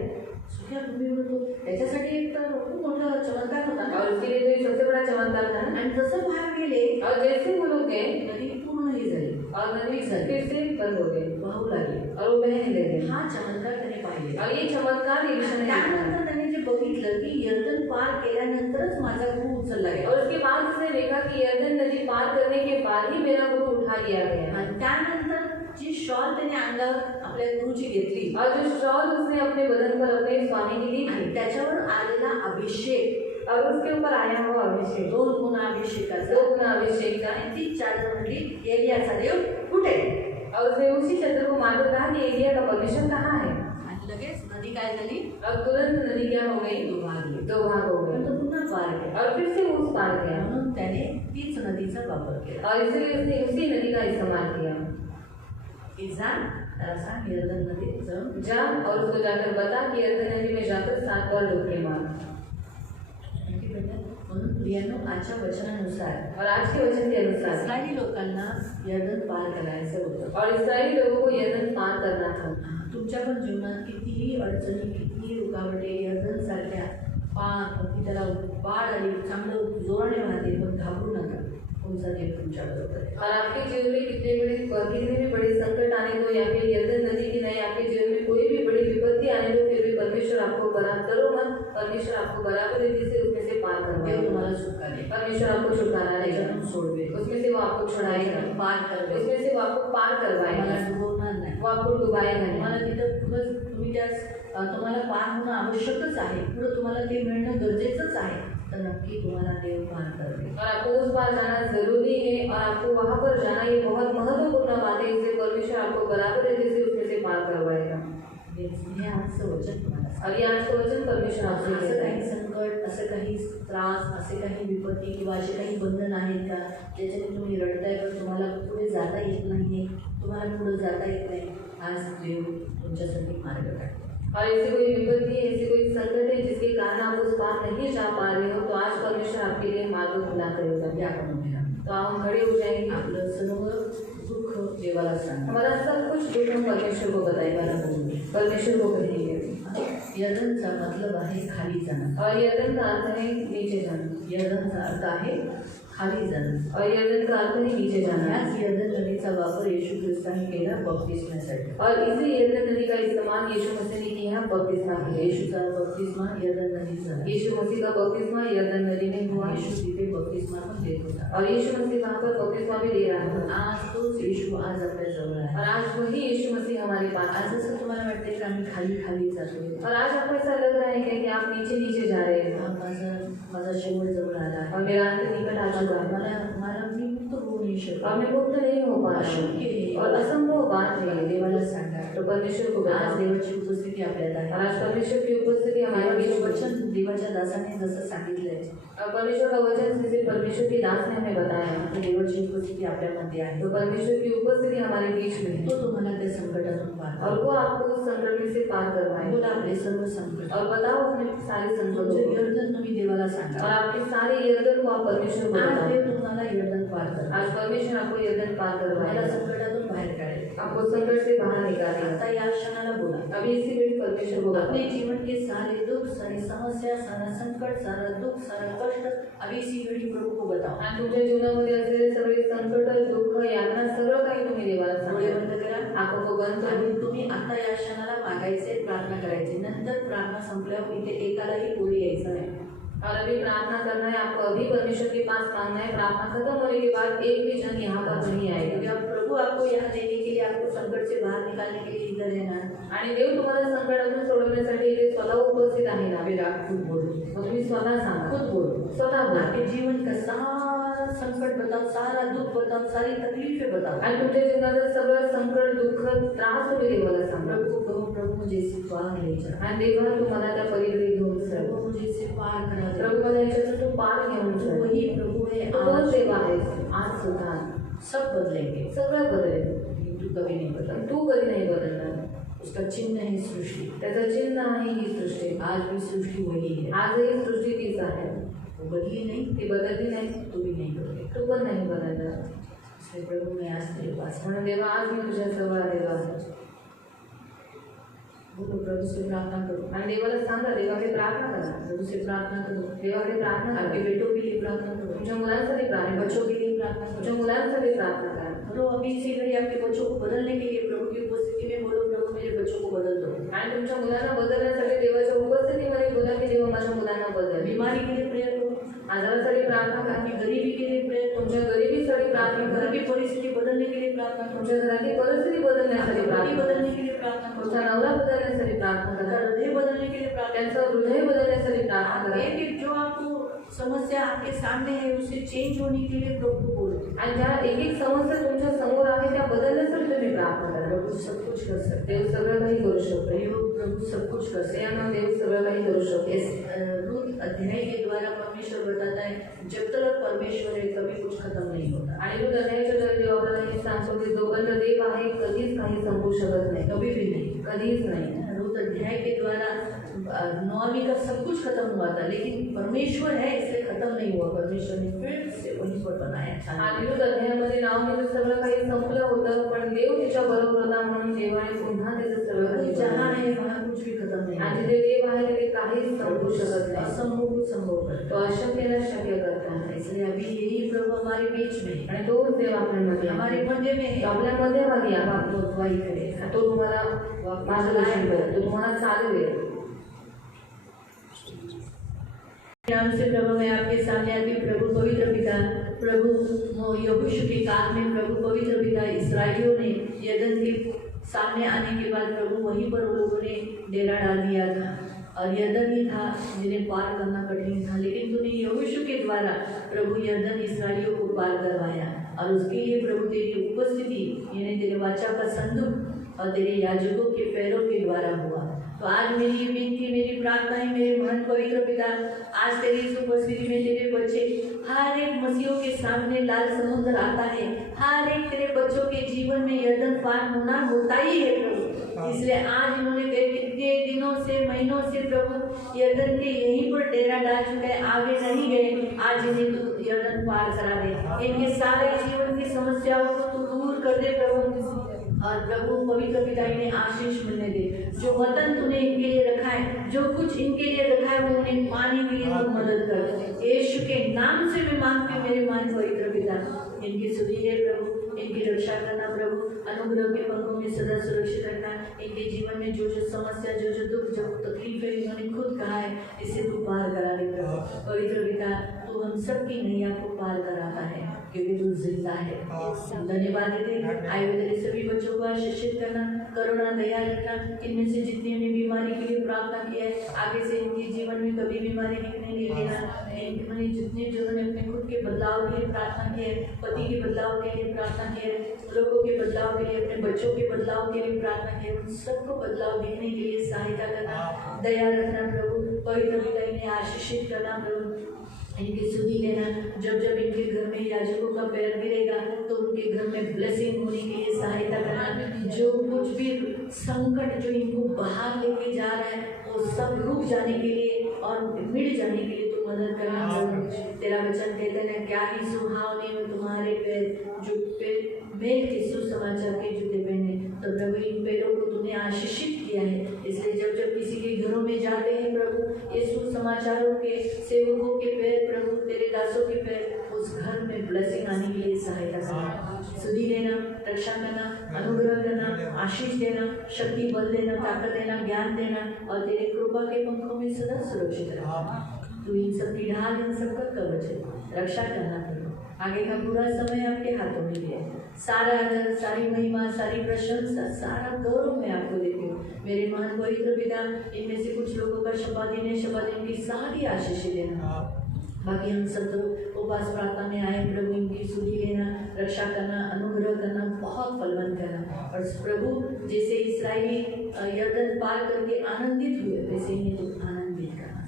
सुख्या भूमीवर तो त्याच्यासाठी एक तर खूप मोठा चमत्कार होता ना. और उसके लिए तो ये सबसे बड़ा चमत्कार था ना. आणि जसं बाहेर गेले, और जैसे वो लोग गए, नदी पूर्ण हे झाली, और नदी फिर से बंद हो गई वाहू लागली. और वो बहने लगे. हा चमत्कार त्याने पाहिले. और ये चमत्कार एलिशा ने देखा. त्यानंतर त्याने जे बघितलं की यरदन पार केल्यानंतरच माझा गुरु उचलला गेला. और उसके बाद उसने देखा कि यरदन नदी पार करने के बाद ही मेरा गुरु उठा लिया गया. आणि त्यानंतर जी शॉल त्याने अंगावर आपल्या गुरुची घेतली और जो शॉल उसने अपने बदन पर अपने स्वामी की ली आणि त्याच्यावर आलेला अभिषेक, और उसके ऊपर आया हुआ अभिषेक, 2 गुणा अभिषेकाचा, 2 गुना अभिषेक का. आणि ती चादर म्हणली एलियाचा देव कुठे? और उसने उसी चंद्र को मानकर कहा कि एलिया का परमेश्वर कहाँ है. आणि लगेच नदी काय झाली? और तुरंत नदी क्या हो गई? 2 भाग झाली. 2 भाग हो पण गए. तो पुन्हा पार केला. और फिर से वो उस पार गया. म्हणून त्याने तीच नदीचा वापर केला. और इसलिए उसने उसी नदी का इस्तेमाल किया. की जा त्याला सांग यरदन नदीत जाऊन जा और उसको जाकर बता कि यरदन नदी में जाकर 7 बार डुबकी मार. आणखी प्रियानो आजच्या वचनानुसार और आज के वचन के अनुसार इस्रायली लोकांना यर्दन पार करायचं होतं. और इस्राएली लोगों को यर्दन पार करना था. तुमच्या पण जीवनात कितीही अडचणी कितीही रुकावटे यर्दन सारख्या पार की त्याला वाढ आली चांगलं जोराने वाहते पण घाबरू नका. तुमचा देव तुमच्या बरोबर आहे. और आपके जीवन में कितने भी बड़े संकट आने दो या फिर यर्दन नदी की नहीं आपके जीवन में कोई भी बड़ी विपत्ति आने दो फिर भी परमेश्वर आपको बराबर करो मत. परमेश्वर आपको बराबर रीति से उसमें से पार देव करवाएगा. तुम्हाला सुखाने परमेश्वर आपको छुटकारा देगा. त्याच्यातून सोडवे उसमें से वो आपको छुड़ाएगा. पार करवे उसमें से वो आपको पार करवाएगा. तुम्हाला डुबवणार नाही. वो आपको डुबाएगा नहीं. तुम्हाला तिथं पुढं तुम्ही तुम्हाला पार होणं आवश्यकच आहे. पुढं तुम्हाला ते मिळणं गरजेचंच आहे. तर नक्की तुम्हाला देव पार करवे. और आपको उस पार जाना जरूरी है और आपको वहाँ पर जाना ये बहुत महत्वपूर्ण बात है. इससे परमेश्वर आपको बराबर रीति से उसमें से पार करवाएगा. हे आजचं वचन तुम्हाला सांगतं. और ये आज का वचन परमेश्वर आपसे असं कहता काही है. संकट असं काही त्रास असे काही विपत्ती किंवा असे काही बंधन आहेत का ज्याच्याने तुम्ही रडताय पण तुम्हाला पुढे जाता येत नाही. तुम्हाला पुढे जाता येत नाही. आज देव तुमच्यासाठी मार्ग काढतो. और ऐसी कोई विपत्ति ऐसी कोई संकट है जिसके कारण आप उस पार नहीं जा पा रहे हो तो आज परमेश्वर आपके लिए मार्ग खुला करेगा. या आपण उभे राहू. तो हम खड़े हो जाएंगे. आपलं सर्व दुःख देवाला सांगा. हमारा सब कुछ दुख हम परमेश्वर को बताएगा. परमेश्वर को कहेंगे. यर्दनचा मतलब आहे खाली जाणं. और यर्दन का अर्थ है नीचे जाना. यर्दनचा अर्थ आहे खाली जाणं. और यर्दन का अर्थ है नीचे जाना. याच यर्दन नदीचा वापर येशू ख्रिस्ताने केला बपतिस्म्यासाठी. और इसी यर्दन नदी का इस्तेमाल यीशु मसीह ने किया बपतिस्मा के लिए. येशूचा बपतिस्मा यर्दन नदीत झाला. यीशु मसीह का बपतिस्मा यर्दन नदी में हुआ. येशू तिथे बपतिस्मा पण देत होता. और यीशु मसीह वहाँ पर बपतिस्मा भी दे रहा था. आज तोच येशू आज आपल्या जवळ आहे. और आज वही यीशु मसीह हमारे पास. आज असं तुम्हाला वाटते का आम्ही खाली खाली जातोय. और आज आपको ऐसा लग रहा है क्या कि आप नीचे नीचे जा रहे हैं. माझा शेवट जवळ आला और आहे. मेरा अंत निकट आ चुका है. मला मी मुक्त होऊ नाही शकत. और मैं मुक्त नहीं हो पा रहा अशक्य हूँ. है. और असंभव बात है. देवाला सांगा. तो परमेश्वर को आज बताओ. देवाची उपस्थिती आपल्यात और आहे. आज परमेश्वर की उपस्थिति हमारे बीच देवाचे में. वचन देवाच्या दासाने जसं सांगितलंय और परमेश्वर का वचन जिसे परमेश्वर की दास ने हमें बताया. की देवाची उपस्थिती आपल्यामध्ये आहे. तो परमेश्वर की उपस्थिति हमारे बीच में है. तो तुम्हाला त्या संकटातून पार और वो आपको उस संकट में से पार करवाए. बोला आपले सर्व संकट और बताओ अपने सारे संकटों तुमचे को. यर्दन तुम्ही देवाला और सांगा. आपके सारे यर्दन को आप परमेश्वर को आज बताओ. देव तुम्हाला यर्दन पार करा. आज परमेश्वर आपको यर्दन पार तुम्हाला करवाएगा. संकटातून बाहेर काढेल. आपको संकट से बाहर निकालेगा. आता या क्षणाला बोला. अभी इसी मिनट परमेश्वर को अपने बताओ. जीवन के सारे दुख सारी समस्या सारा संकट सारा दुख सारा कष्ट अभी इसी घड़ी प्रभु को बताओ. आणि तुमच्या जीवनामध्ये असलेले सगळे संकट दुःख यातना सगळं काही तुम्ही देवाला डोळे सांगा. बंद करा. आंखों को बंद आणि करो. तुम्ही आता या क्षणाला मागायचे प्रार्थना करायची. नंतर प्रार्थना संपल्यावर इथे एकालाही पुढे यायचं नाही. और अभी प्रार्थना करना है आपको. अभी परमेश्वर के पास मांगना है. प्रार्थना खत्म होने के बाद एक भी जन यहाँ पर नहीं आएगा. जब प्रभु आपको यहाँ देने के लिए आपको संकट से बाहर निकालने के लिए इधर है ना. आणि देव तुम्हाला संकटातून सोडवण्यासाठी इथे स्वतः उपस्थित आहे ना. फिर आप खुद बोलो. मग तुम्ही स्वतः सांगा. खुद बोलो. स्वतः बोला. आपके जीवन का सारा संकट बताओ सारा दुख बताओ सारी तकलीफें बताओ. आणि तुमच्या जीवनाचं सगळं संकट दुःख त्रास तुम्ही देवाला सांगा. प्रभु को कहो प्रभु मुझे इसे पार ले जा. आणि देवा तुम्हाला त्या पलीकडे घेऊन चल. प्रभु मुझे इसे पार करा दे. प्रभू मला याच्यातून तू पार घेऊन तू चल. वही प्रभु है. तू तोच आज देव आहेस. आज सुद्धा सब बदलेंगे. सगळं बदलेल. तू कभी नहीं बदल. पण तू कधी नाही बदलणार. उसका चिन्ह है सृष्टि. त्याचं चिन्ह आहे ही सृष्टी. आज भी सृष्टि वही है. आजही सृष्टी तीच आहे. वो बदली नहीं. ती बदलली नाही. तू भी नहीं बदले. तू पण नाही बदलणार. इसलिए प्रभु मैं आज तेरे पास हूँ. म्हणून देवा आज मी तुझ्या जवळ आलेलो आहे. बोलो प्रभु से प्रार्थना करो. आणि देवाला सांगा देवाकडे प्रार्थना करा. प्रभु से प्रार्थना करो. देवाकडे प्रार्थना आपके करा. बेटों के लिए प्रार्थना करो. तुमच्या मुलांसाठी प्रार्थना करा. बच्चों के लिए प्रार्थना तुमच्या करो. मुलांसाठी प्रार्थना करा. करो अभी इसी घड़ी आपके बच्चों को बदलने के लिए प्रभु की उपस्थिति में बोलो प्रभु मेरे बच्चों को बदल दो. आणि तुमच्या मुलांना बदलण्यासाठी देवाच्या उपस्थितीमध्ये बोला की देवा माझ्या मुलांना बदल. बीमारी के लिए प्रेयर करो. आजारासाठी प्रार्थना करा. आपकी गरीबी के लिए प्रेयर करो. तुमच्या गरिबीसाठी प्रार्थना घर करा. की परिस्थिति बदलने के लिए प्रार्थना करो. तुमच्या घराची परिस्थिती बदलण्यासाठी आपकी पति प्रार्थना करा. बदलने के लिए प्रार्थना करो. तुमचा नवरा बदलण्यासाठी प्रार्थना आपका करा. हृदय बदलने के लिए प्रार्थना त्यांचं हृदय बदलण्यासाठी प्रार्थना करो. करा. एक एक जो आपको समस्या आपके सामने है उसे चेंज होने के लिए प्रभु को बोलो. आणि ज्या एक एक समस्या तुमच्या समोर आहे त्या बदलण्यासाठी तुम्ही प्रार्थना करा. प्रभु सब कुछ कर सकते. देव सगळं काही करू शकतो. प्रभु सब कुछ कर सकते. देव सगळं काही करू शकतो. रूथ अध्याय के द्वारा परमेश्वर बताता है जब तक परमेश्वर है कभी कुछ खत्म नहीं होता। आणि तो अध्यायाच्या द्वारे देव आपल्याला हे सांगतो की जोपर्यंत देव आहे कधीच काही संपू शकत नाही, कभी भी नहीं। कधीच नाही। रूत अध्याय के द्वारा नौवीं का सब कुछ खत्म हुआ था, लेकिन परमेश्वर है इसलिए खत्म नहीं हुआ। परमेश्वर ने फिर से वहीं पर बनाया। आणि रूत अध्यायामध्ये नाव घेऊन सगळं काही संपलं होतं, पण देव तिच्या बरोबर होता म्हणून देवाने पुन्हा त्याचं सगळं काही जहाँ है वहाँ कुछ भी खत्म नहीं आणि है। जिथे देव आहे तिथे काहीच संपू शकत नाही। असंभव को संभव करता तो अशक्यला शक्य करता है। है। इसलिए अभी यही प्रभु हमारे बीच में है, आणि तोच देव आपल्यामध्ये आहे। हमारे मध्य में है। तो आपल्या मध्यभागी आहे। आपको अगुवाई करेगा। तो तुम्हाला मार्गदर्शन करेल, तो तुम्हाला चालवेल। नाम से प्रभु मैं आपके सामने आती प्रभु पवित्र पिता, प्रभु यहोशू के काल में प्रभु पवित्र पिता इस्राएलियों ने यरदन के सामने आने के बाद प्रभु वहीं पर उन लोगों ने डेरा डाल दिया था और यरदन ही था जिन्हें पार करना कठिन था, लेकिन तूने यहोशू के द्वारा प्रभु यरदन इस्राएलियों को पार करवाया और उसके लिए प्रभु तेरी उपस्थिति यानी तेरे वाचा का संदूक और तेरे याजकों के पैरों के द्वारा हुआ। तो आज मेरी ये विनती, मेरी प्रार्थना है मेरे महान पवित्र पिता, आज तेरी इस उपस्थिति में तेरे बच्चे हर एक मसीहों के सामने लाल समुद्र आता है, हर एक तेरे बच्चों के जीवन में यरदन पार होना होता ही है प्रभु। इसलिए आज इन्होंने कितने दिनों से महीनों से प्रभु यरदन के यहीं पर डेरा डाल चुके हैं, आगे नहीं गए। आज इन्हें तू यरदन पार करा दे, इनके सारे जीवन की समस्याओं को तू दूर कर दे प्रभु। और प्रभु पवित्र पिता इन्हें आशीष मिलने दे, जो वतन तूने इनके लिए रखा है, जो कुछ इनके लिए रखा है वो उन्हें पाने के लिए तू मदद कर। यीशु के नाम से मैं मांगती हूँ मेरे महान पवित्र पिता, इनकी सुधी है प्रभु, इनकी रक्षा करना प्रभु, अनुग्रह के पंखों में सदा सुरक्षित रखना। इनके जीवन में जो जो समस्या, जो जो दुख, जो तकलीफ है इन्होंने खुद कहा है, इसे तू पार करा दे प्रभु। पवित्र पिता तू हम सबकी नैया को पार कराता है क्योंकि तू जिंदा है। धन्यवाद देते आए हुए तेरे सभी बच्चों को आशीषित करना, करुणा दया रखना। इनमें से जितने ने बीमारी के लिए प्रार्थना किया है, आगे से इनके जीवन में कभी बीमारी नहीं देना। इन्होंने जितने जिन्होंने अपने खुद के बदलाव के लिए प्रार्थना की है, पति के बदलाव के लिए प्रार्थना की है, लोगों के बदलाव के लिए, अपने बच्चों के बदलाव के लिए प्रार्थना की है, उन सबको बदलाव देखने के लिए सहायता करना, दया रखना प्रभु। पवित्र पिता इन्हें आशीषित करना प्रभु, इनकी सुधी लेना। जब जब इनके घर में याजकों का पैर गिरेगा तो उनके घर में ब्लेसिंग होने के लिए सहायता करना। जो कुछ भी संकट जो इनको बाहर लेके जा रहा है वो सब रुक जाने के लिए और मिट जाने के लिए तो मदद करना। तेरा वचन कहते हैं क्या ही सुहावने में तुम्हारे पैर जो पैर मेल के सुसमाचार के जूते पहने। तो प्रभु इन पैरों को तूने आशीषित किया है, इसलिए जब जब किसी के घरों में जाते हैं प्रभु ये सुसमाचारों के सेवकों के पैर प्रभु तेरे दासों के पैर उस घर में ब्लेसिंग आने के लिए सहायता करना, सुधी लेना, रक्षा करना, अनुग्रह करना, आशीष देना, शक्ति बल देना, ताकत देना, ज्ञान देना और तेरे कृपा के पंखों में सदा सुरक्षित रखना। तू इन सबकी ढाल, इन सबका कवच है, रक्षा करना प्रभु। आगे का पूरा समय आपके हाथों में दिया है। सारा आदर, सारी महिमा, सारी प्रशंसा, सारा गौरव मैं आपको देती हूँ मेरे महान पवित्र पिता। इनमें से कुछ लोगों का शपथ देने की सारी आशीष देना। बाकी हम सब तो उपवास प्रार्थना में आए प्रभु, इनकी सुधी लेना, रक्षा करना, अनुग्रह करना, बहुत फलवंत करना। और प्रभु जैसे इस्राएली यरदन पार करके आनंदित हुए वैसे इन्हें तो आनंदित करना।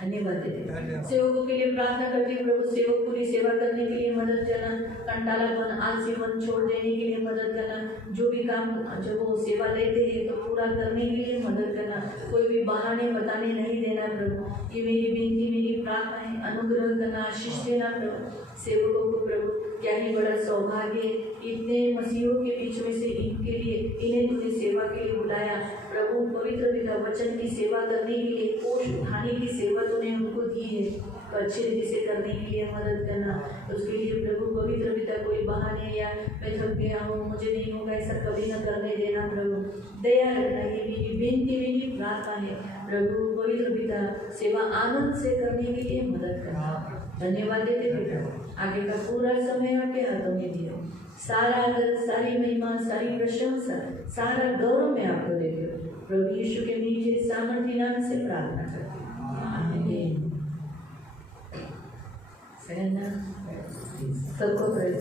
धन्यवाद देते सेवकों के लिए प्रार्थना करती हूँ प्रभु, सेवक पूरी सेवा करने के लिए मदद करना, कंटालापन आलसीपन छोड़ देने के लिए मदद करना, जो भी काम जब वो सेवा लेते हैं तो पूरा करने के लिए मदद करना, कोई भी बहाने बताने नहीं देना प्रभु। ये मेरी विनती, मेरी प्रार्थना है, अनुग्रह करना, आशीष देना प्रभु सेवकों को प्रभु। क्या ही बड़ा सौभाग्य, इतने मसीहों के बीच में से इनके लिए इन्हें तूने सेवा के लिए बुलाया प्रभु। पवित्र पिता वचन की सेवा करने के लिए, कोष उठाने की सेवा तूने उनको दी है, तो अच्छे रीति से करने के लिए मदद करना। तो उसके लिए प्रभु पवित्र पिता कोई बहाने या मैं थक गया हूँ, मुझे नहीं होगा, ऐसा कभी न करने देना प्रभु। दया रखना, ये मेरी विनती, मेरी प्रार्थना है प्रभु। पवित्र पिता सेवा आनंद से करने के लिए मदद करना। धन्यवाद देते पिता, आगे का पूरा समय आपके हाथों में दिया। सारा आदर, सारी महिमा, सारी प्रशंसा, सारा गौरव मैं आपको देती हूँ प्रभु यीशु के नीचे सामर्थ्य नाम से प्रार्थना करती हूँ, आमीन। सबको प्रेज